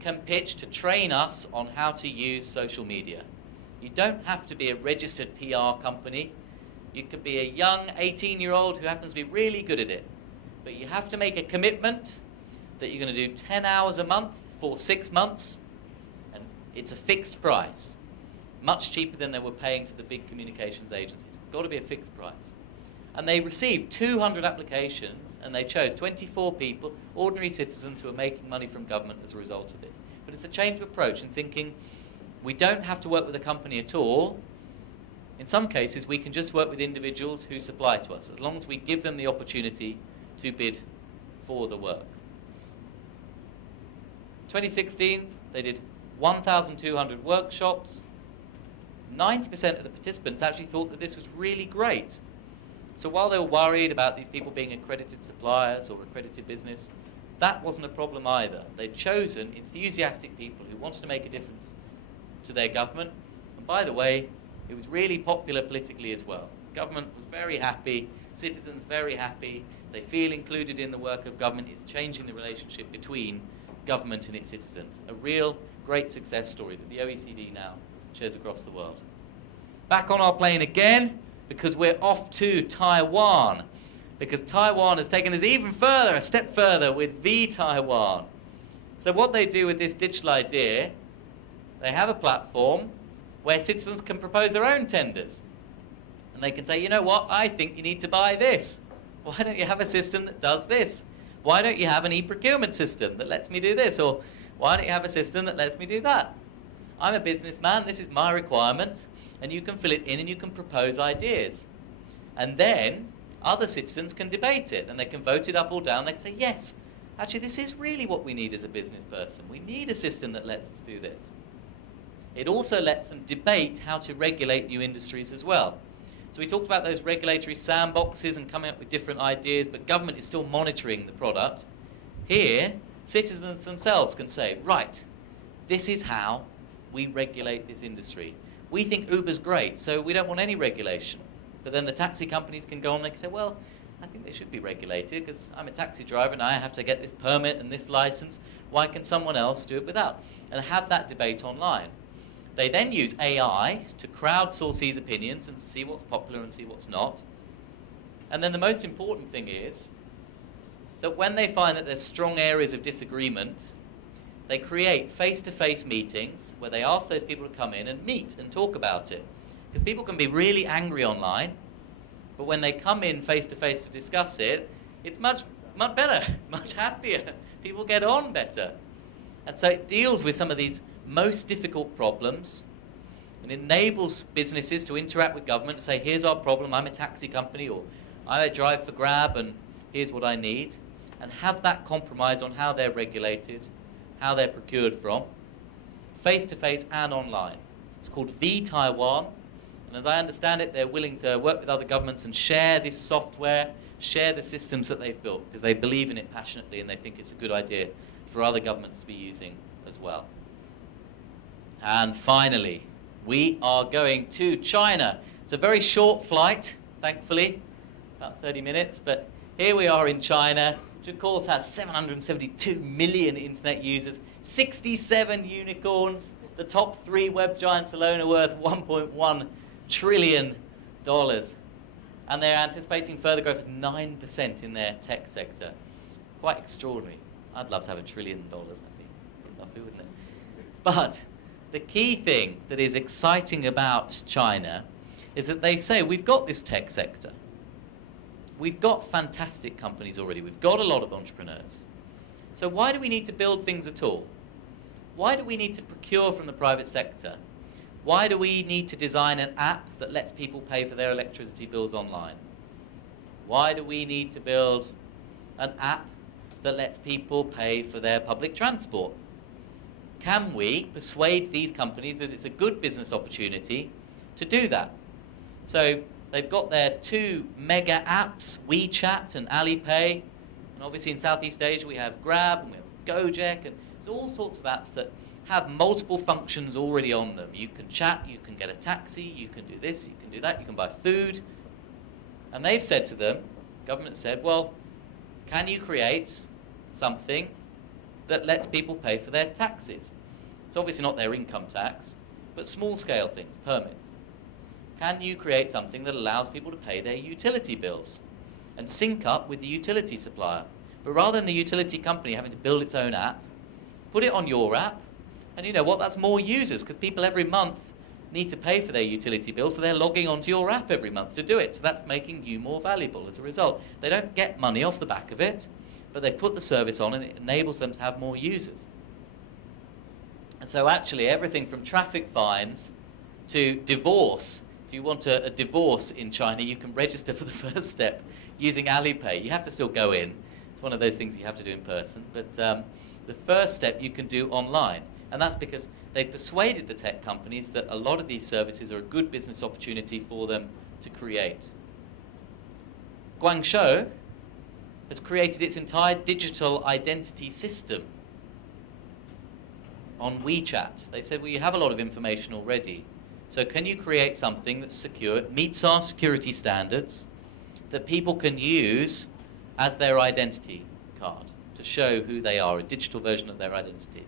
can pitch to train us on how to use social media. You don't have to be a registered PR company. You could be a young 18-year-old who happens to be really good at it. But you have to make a commitment that you're going to do 10 hours a month for 6 months, and it's a fixed price. Much cheaper than they were paying to the big communications agencies. It's got to be a fixed price. And they received 200 applications, and they chose 24 people, ordinary citizens who are making money from government as a result of this. But it's a change of approach in thinking we don't have to work with a company at all. In some cases, we can just work with individuals who supply to us, as long as we give them the opportunity to bid for the work. 2016, they did 1,200 workshops. 90% of the participants actually thought that this was really great. So while they were worried about these people being accredited suppliers or accredited business, that wasn't a problem either. They'd chosen enthusiastic people who wanted to make a difference to their government. And by the way, it was really popular politically as well. Government was very happy, citizens very happy. They feel included in the work of government. It's changing the relationship between government and its citizens. A real great success story that the OECD now shares across the world. Back on our plane again, because we're off to Taiwan. Because Taiwan has taken us even further, a step further with Taiwan. So what they do with this digital idea, they have a platform where citizens can propose their own tenders. And they can say, you know what, I think you need to buy this. Why don't you have a system that does this? Why don't you have an e-procurement system that lets me do this? Or why don't you have a system that lets me do that? I'm a businessman, this is my requirement, and you can fill it in and you can propose ideas. And then other citizens can debate it, and they can vote it up or down. They can say, yes, actually this is really what we need as a business person. We need a system that lets us do this. It also lets them debate how to regulate new industries as well. So we talked about those regulatory sandboxes and coming up with different ideas, but government is still monitoring the product. Here, citizens themselves can say, right, this is how we regulate this industry. We think Uber's great, so we don't want any regulation. But then the taxi companies can go on and they can say, well, I think they should be regulated because I'm a taxi driver and I have to get this permit and this license. Why can someone else do it without? And have that debate online. They then use AI to crowdsource these opinions and see what's popular and see what's not. And then the most important thing is that when they find that there's strong areas of disagreement, they create face-to-face meetings where they ask those people to come in and meet and talk about it. Because people can be really angry online, but when they come in face-to-face to discuss it, it's much better, much happier. People get on better. And so it deals with some of these most difficult problems and enables businesses to interact with government and say, here's our problem, I'm a taxi company, or I drive for Grab and here's what I need, and have that compromise on how they're regulated, how they're procured from, face-to-face and online. It's called Taiwan, and as I understand it, they're willing to work with other governments and share this software, share the systems that they've built, because they believe in it passionately and they think it's a good idea for other governments to be using as well. And finally, we are going to China. It's a very short flight, thankfully, about 30 minutes, but here we are in China, which of course has 772 million internet users, 67 unicorns, The top 3 web giants alone are worth $1.1 trillion. And they're anticipating further growth of 9% in their tech sector. Quite extraordinary. I'd love to have $1 trillion. That'd be lovely, wouldn't it? But the key thing that is exciting about China is that they say, we've got this tech sector. We've got fantastic companies already. We've got a lot of entrepreneurs. So why do we need to build things at all? Why do we need to procure from the private sector? Why do we need to design an app that lets people pay for their electricity bills online? Why do we need to build an app that lets people pay for their public transport? Can we persuade these companies that it's a good business opportunity to do that? So they've got their 2 mega apps, WeChat and Alipay. And obviously in Southeast Asia we have Grab and we have Gojek, and there's all sorts of apps that have multiple functions already on them. You can chat, you can get a taxi, you can do this, you can do that, you can buy food. And they've said to them, government said, well, can you create something that lets people pay for their taxes? It's obviously not their income tax, but small-scale things, permits. Can you create something that allows people to pay their utility bills and sync up with the utility supplier? But rather than the utility company having to build its own app, put it on your app, and you know what, that's more users, because people every month need to pay for their utility bill, so they're logging onto your app every month to do it. So that's making you more valuable as a result. They don't get money off the back of it, but they've put the service on and it enables them to have more users. And so actually everything from traffic fines to divorce. If you want a divorce in China, you can register for the first step using Alipay. You have to still go in. It's one of those things you have to do in person. But the first step you can do online. And that's because they've persuaded the tech companies that a lot of these services are a good business opportunity for them to create. Guangzhou has created its entire digital identity system on WeChat. They've said, well, you have a lot of information already. So can you create something that's secure, meets our security standards, that people can use as their identity card to show who they are, a digital version of their identity.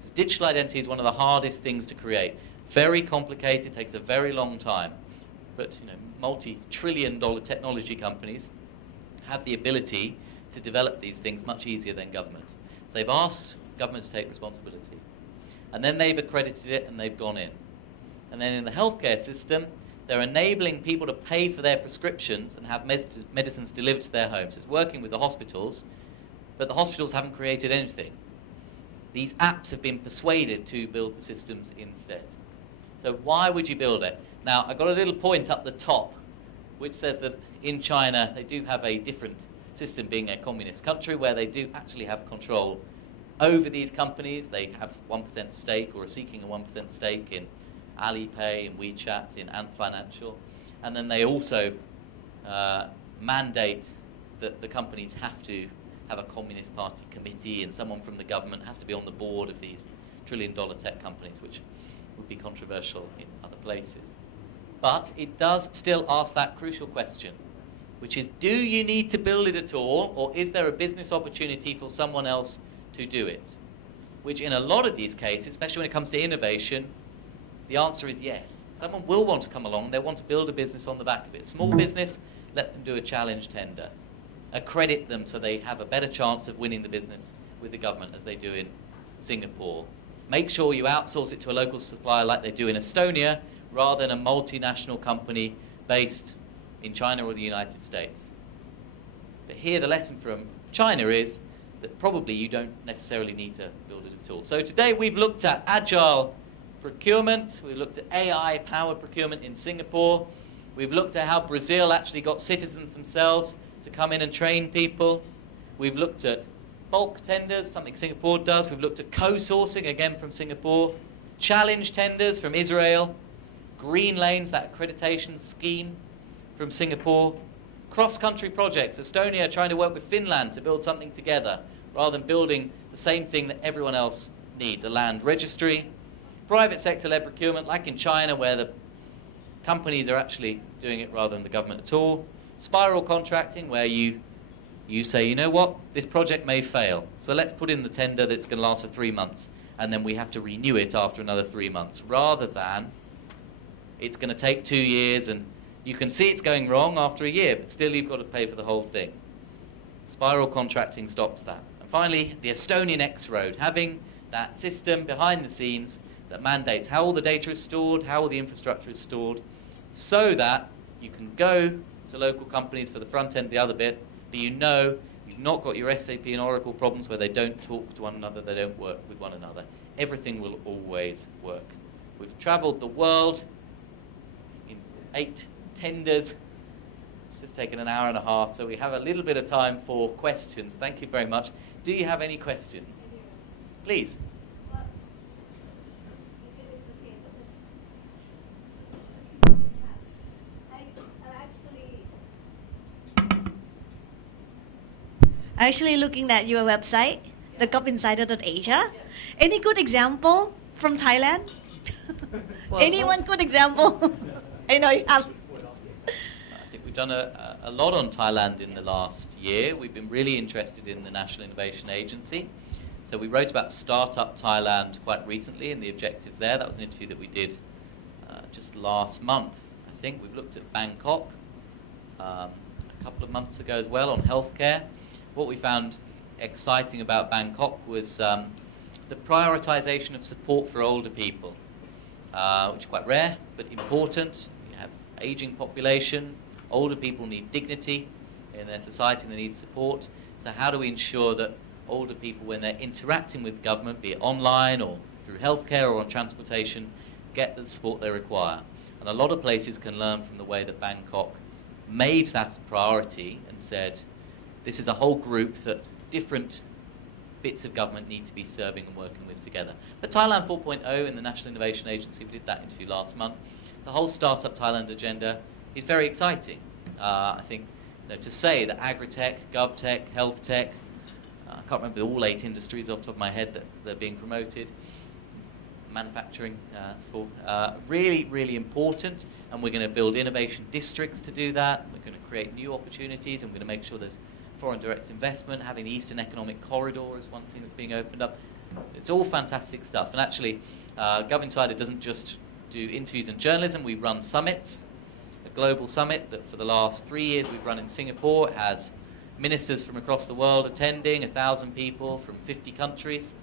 This digital identity is one of the hardest things to create. Very complicated, takes a very long time. But you know, multi-trillion-dollar technology companies have the ability to develop these things much easier than government. So they've asked government to take responsibility. And then they've accredited it and they've gone in. And then in the healthcare system, they're enabling people to pay for their prescriptions and have medicines delivered to their homes. It's working with the hospitals, but the hospitals haven't created anything. These apps have been persuaded to build the systems instead. So why would you build it? Now, I've got a little point up the top, which says that in China, they do have a different system, being a communist country, where they do actually have control over these companies. They have 1% stake, or are seeking a 1% stake in Alipay, in WeChat, in Ant Financial. And then they also mandate that the companies have to have a Communist Party committee, and someone from the government has to be on the board of these trillion-dollar tech companies, which would be controversial in other places. But it does still ask that crucial question, which is, do you need to build it at all, or is there a business opportunity for someone else to do it? Which in a lot of these cases, especially when it comes to innovation, the answer is yes. Someone will want to come along, they want to build a business on the back of it. Small business, let them do a challenge tender. Accredit them so they have a better chance of winning the business with the government, as they do in Singapore. Make sure you outsource it to a local supplier like they do in Estonia, rather than a multinational company based in China or the United States. But here the lesson from China is that probably you don't necessarily need to build it at all. So today we've looked at agile procurement, we've looked at AI-powered procurement in Singapore, we've looked at how Brazil actually got citizens themselves to come in and train people. We've looked at bulk tenders, something Singapore does. We've looked at co-sourcing, again from Singapore. Challenge tenders from Israel. Green lanes, that accreditation scheme from Singapore. Cross-country projects, Estonia trying to work with Finland to build something together, rather than building the same thing that everyone else needs, a land registry. Private sector-led procurement, like in China, where the companies are actually doing it rather than the government at all. Spiral contracting, where you say, you know what, this project may fail, so let's put in the tender that's going to last for 3 months. and then we have to renew it after another 3 months, rather than it's going to take 2 years and you can see it's going wrong after a year, but still you've got to pay for the whole thing. Spiral contracting stops that. And finally, the Estonian X-Road, having that system behind the scenes that mandates how all the data is stored, how all the infrastructure is stored, so that you can go to local companies for the front end, the other bit, but you know you've not got your SAP and Oracle problems where they don't talk to one another, they don't work with one another. Everything will always work. We've traveled the world in 8 tenders. It's just taken an hour and a half, so we have a little bit of time for questions. Thank you very much. Do you have any questions? Please. Actually looking at your website, the GovInsider.asia. Any good example from Thailand? Well, Anyone good example? I know you have. I think we've done a lot on Thailand in the last year. We've been really interested in the National Innovation Agency. So we wrote about Startup Thailand quite recently and the objectives there. That was an interview that we did just last month. I think we've looked at Bangkok a couple of months ago as well on healthcare. What we found exciting about Bangkok was the prioritization of support for older people, which is quite rare but important. You have aging population, older people need dignity in their society and they need support. So how do we ensure that older people, when they're interacting with government, be it online or through healthcare or on transportation, get the support they require? And a lot of places can learn from the way that Bangkok made that a priority and said, this is a whole group that different bits of government need to be serving and working with together. But Thailand 4.0 in the National Innovation Agency, we did that interview last month. The whole Startup Thailand agenda is very exciting. I think to say that agri-tech, gov-tech, health-tech, I can't remember all 8 industries off the top of my head that are being promoted. Manufacturing, really, really important, and we're going to build innovation districts to do that. We're going to create new opportunities, and we're going to make sure there's foreign direct investment. Having the Eastern Economic Corridor is one thing that's being opened up. It's all fantastic stuff. And actually, GovInsider doesn't just do interviews and journalism. We run summits, a global summit that for the last 3 years we've run in Singapore. It has ministers from across the world attending, 1,000 people from 50 countries.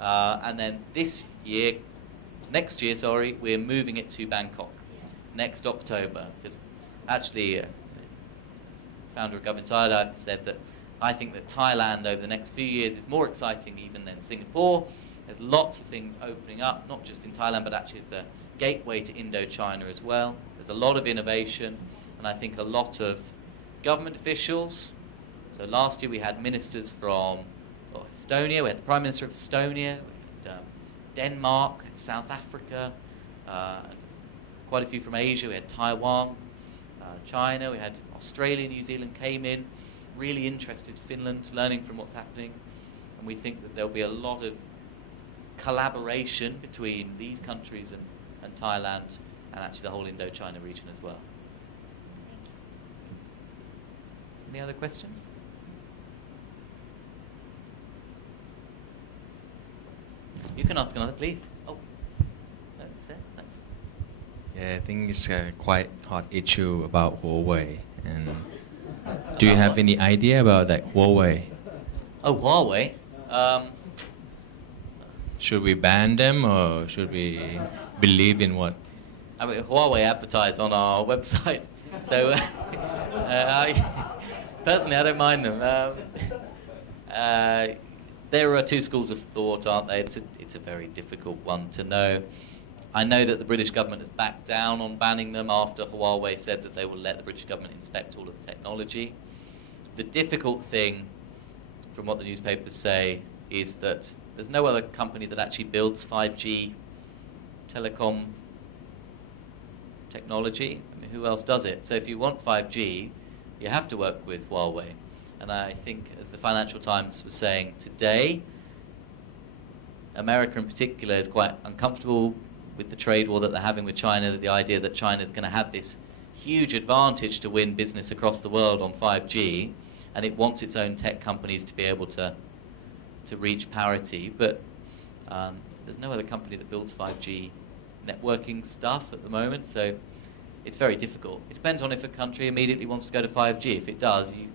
And then next year, we're moving it to Bangkok next October. Because actually, founder of GovInsider, I've said that I think that Thailand over the next few years is more exciting even than Singapore. There's lots of things opening up, not just in Thailand, but actually it's the gateway to Indochina as well. There's a lot of innovation, and I think a lot of government officials. So last year we had ministers from Estonia, we had the Prime Minister of Estonia, we had Denmark, we had South Africa, quite a few from Asia, we had Taiwan, China, we had Australia, New Zealand came in, really interested, Finland, learning from what's happening. And we think that there'll be a lot of collaboration between these countries and Thailand and actually the whole Indochina region as well. Any other questions? You can ask another, please. Oh, no, it's there. Thanks. Yeah, I think it's a quite hot issue about Huawei. And do you have any idea about that Huawei? Oh, Huawei. Should we ban them or should we believe in what? I mean, Huawei advertise on our website, so personally I don't mind them. There are 2 schools of thought, aren't they? It's a very difficult one to know. I know that the British government has backed down on banning them after Huawei said that they will let the British government inspect all of the technology. The difficult thing, from what the newspapers say, is that there's no other company that actually builds 5G telecom technology. I mean, who else does it? So if you want 5G, you have to work with Huawei. And I think, as the Financial Times was saying today, America in particular is quite uncomfortable with the trade war that they're having with China, the idea that China is going to have this huge advantage to win business across the world on 5G, and it wants its own tech companies to be able to reach parity. But There's no other company that builds 5G networking stuff at the moment, so it's very difficult. It depends on if a country immediately wants to go to 5G. If it does, you,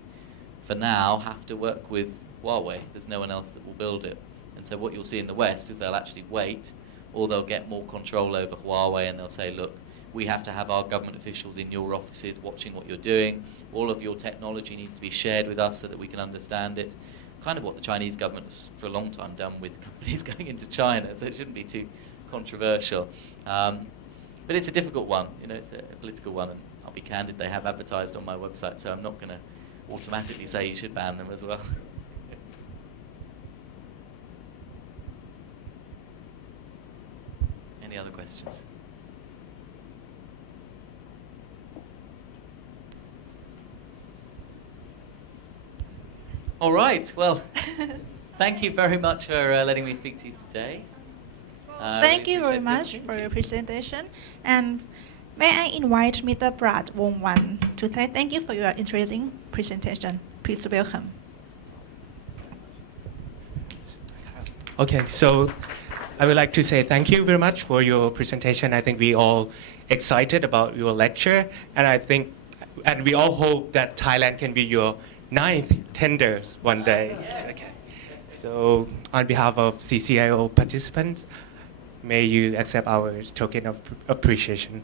for now, have to work with Huawei. There's no one else that will build it. And so what you'll see in the West is they'll actually wait, or they'll get more control over Huawei, and they'll say, look, we have to have our government officials in your offices watching what you're doing. All of your technology needs to be shared with us so that we can understand it. Kind of what the Chinese government has for a long time done with companies going into China, so it shouldn't be too controversial. But it's a difficult one, it's a political one, and I'll be candid, they have advertised on my website, so I'm not going to automatically say you should ban them as well. Any other questions? All right, well, thank you very much for letting me speak to you today. Thank Really you very appreciate the much for opportunity. your presentation. And may I invite Mr. Prat Wongwan to say thank you for your interesting presentation. Please welcome. Okay, so I would like to say thank you very much for your presentation. I think we all excited about your lecture, and we all hope that Thailand can be your 9th tenders one day. Okay. So on behalf of CCIO participants, may you accept our token of appreciation.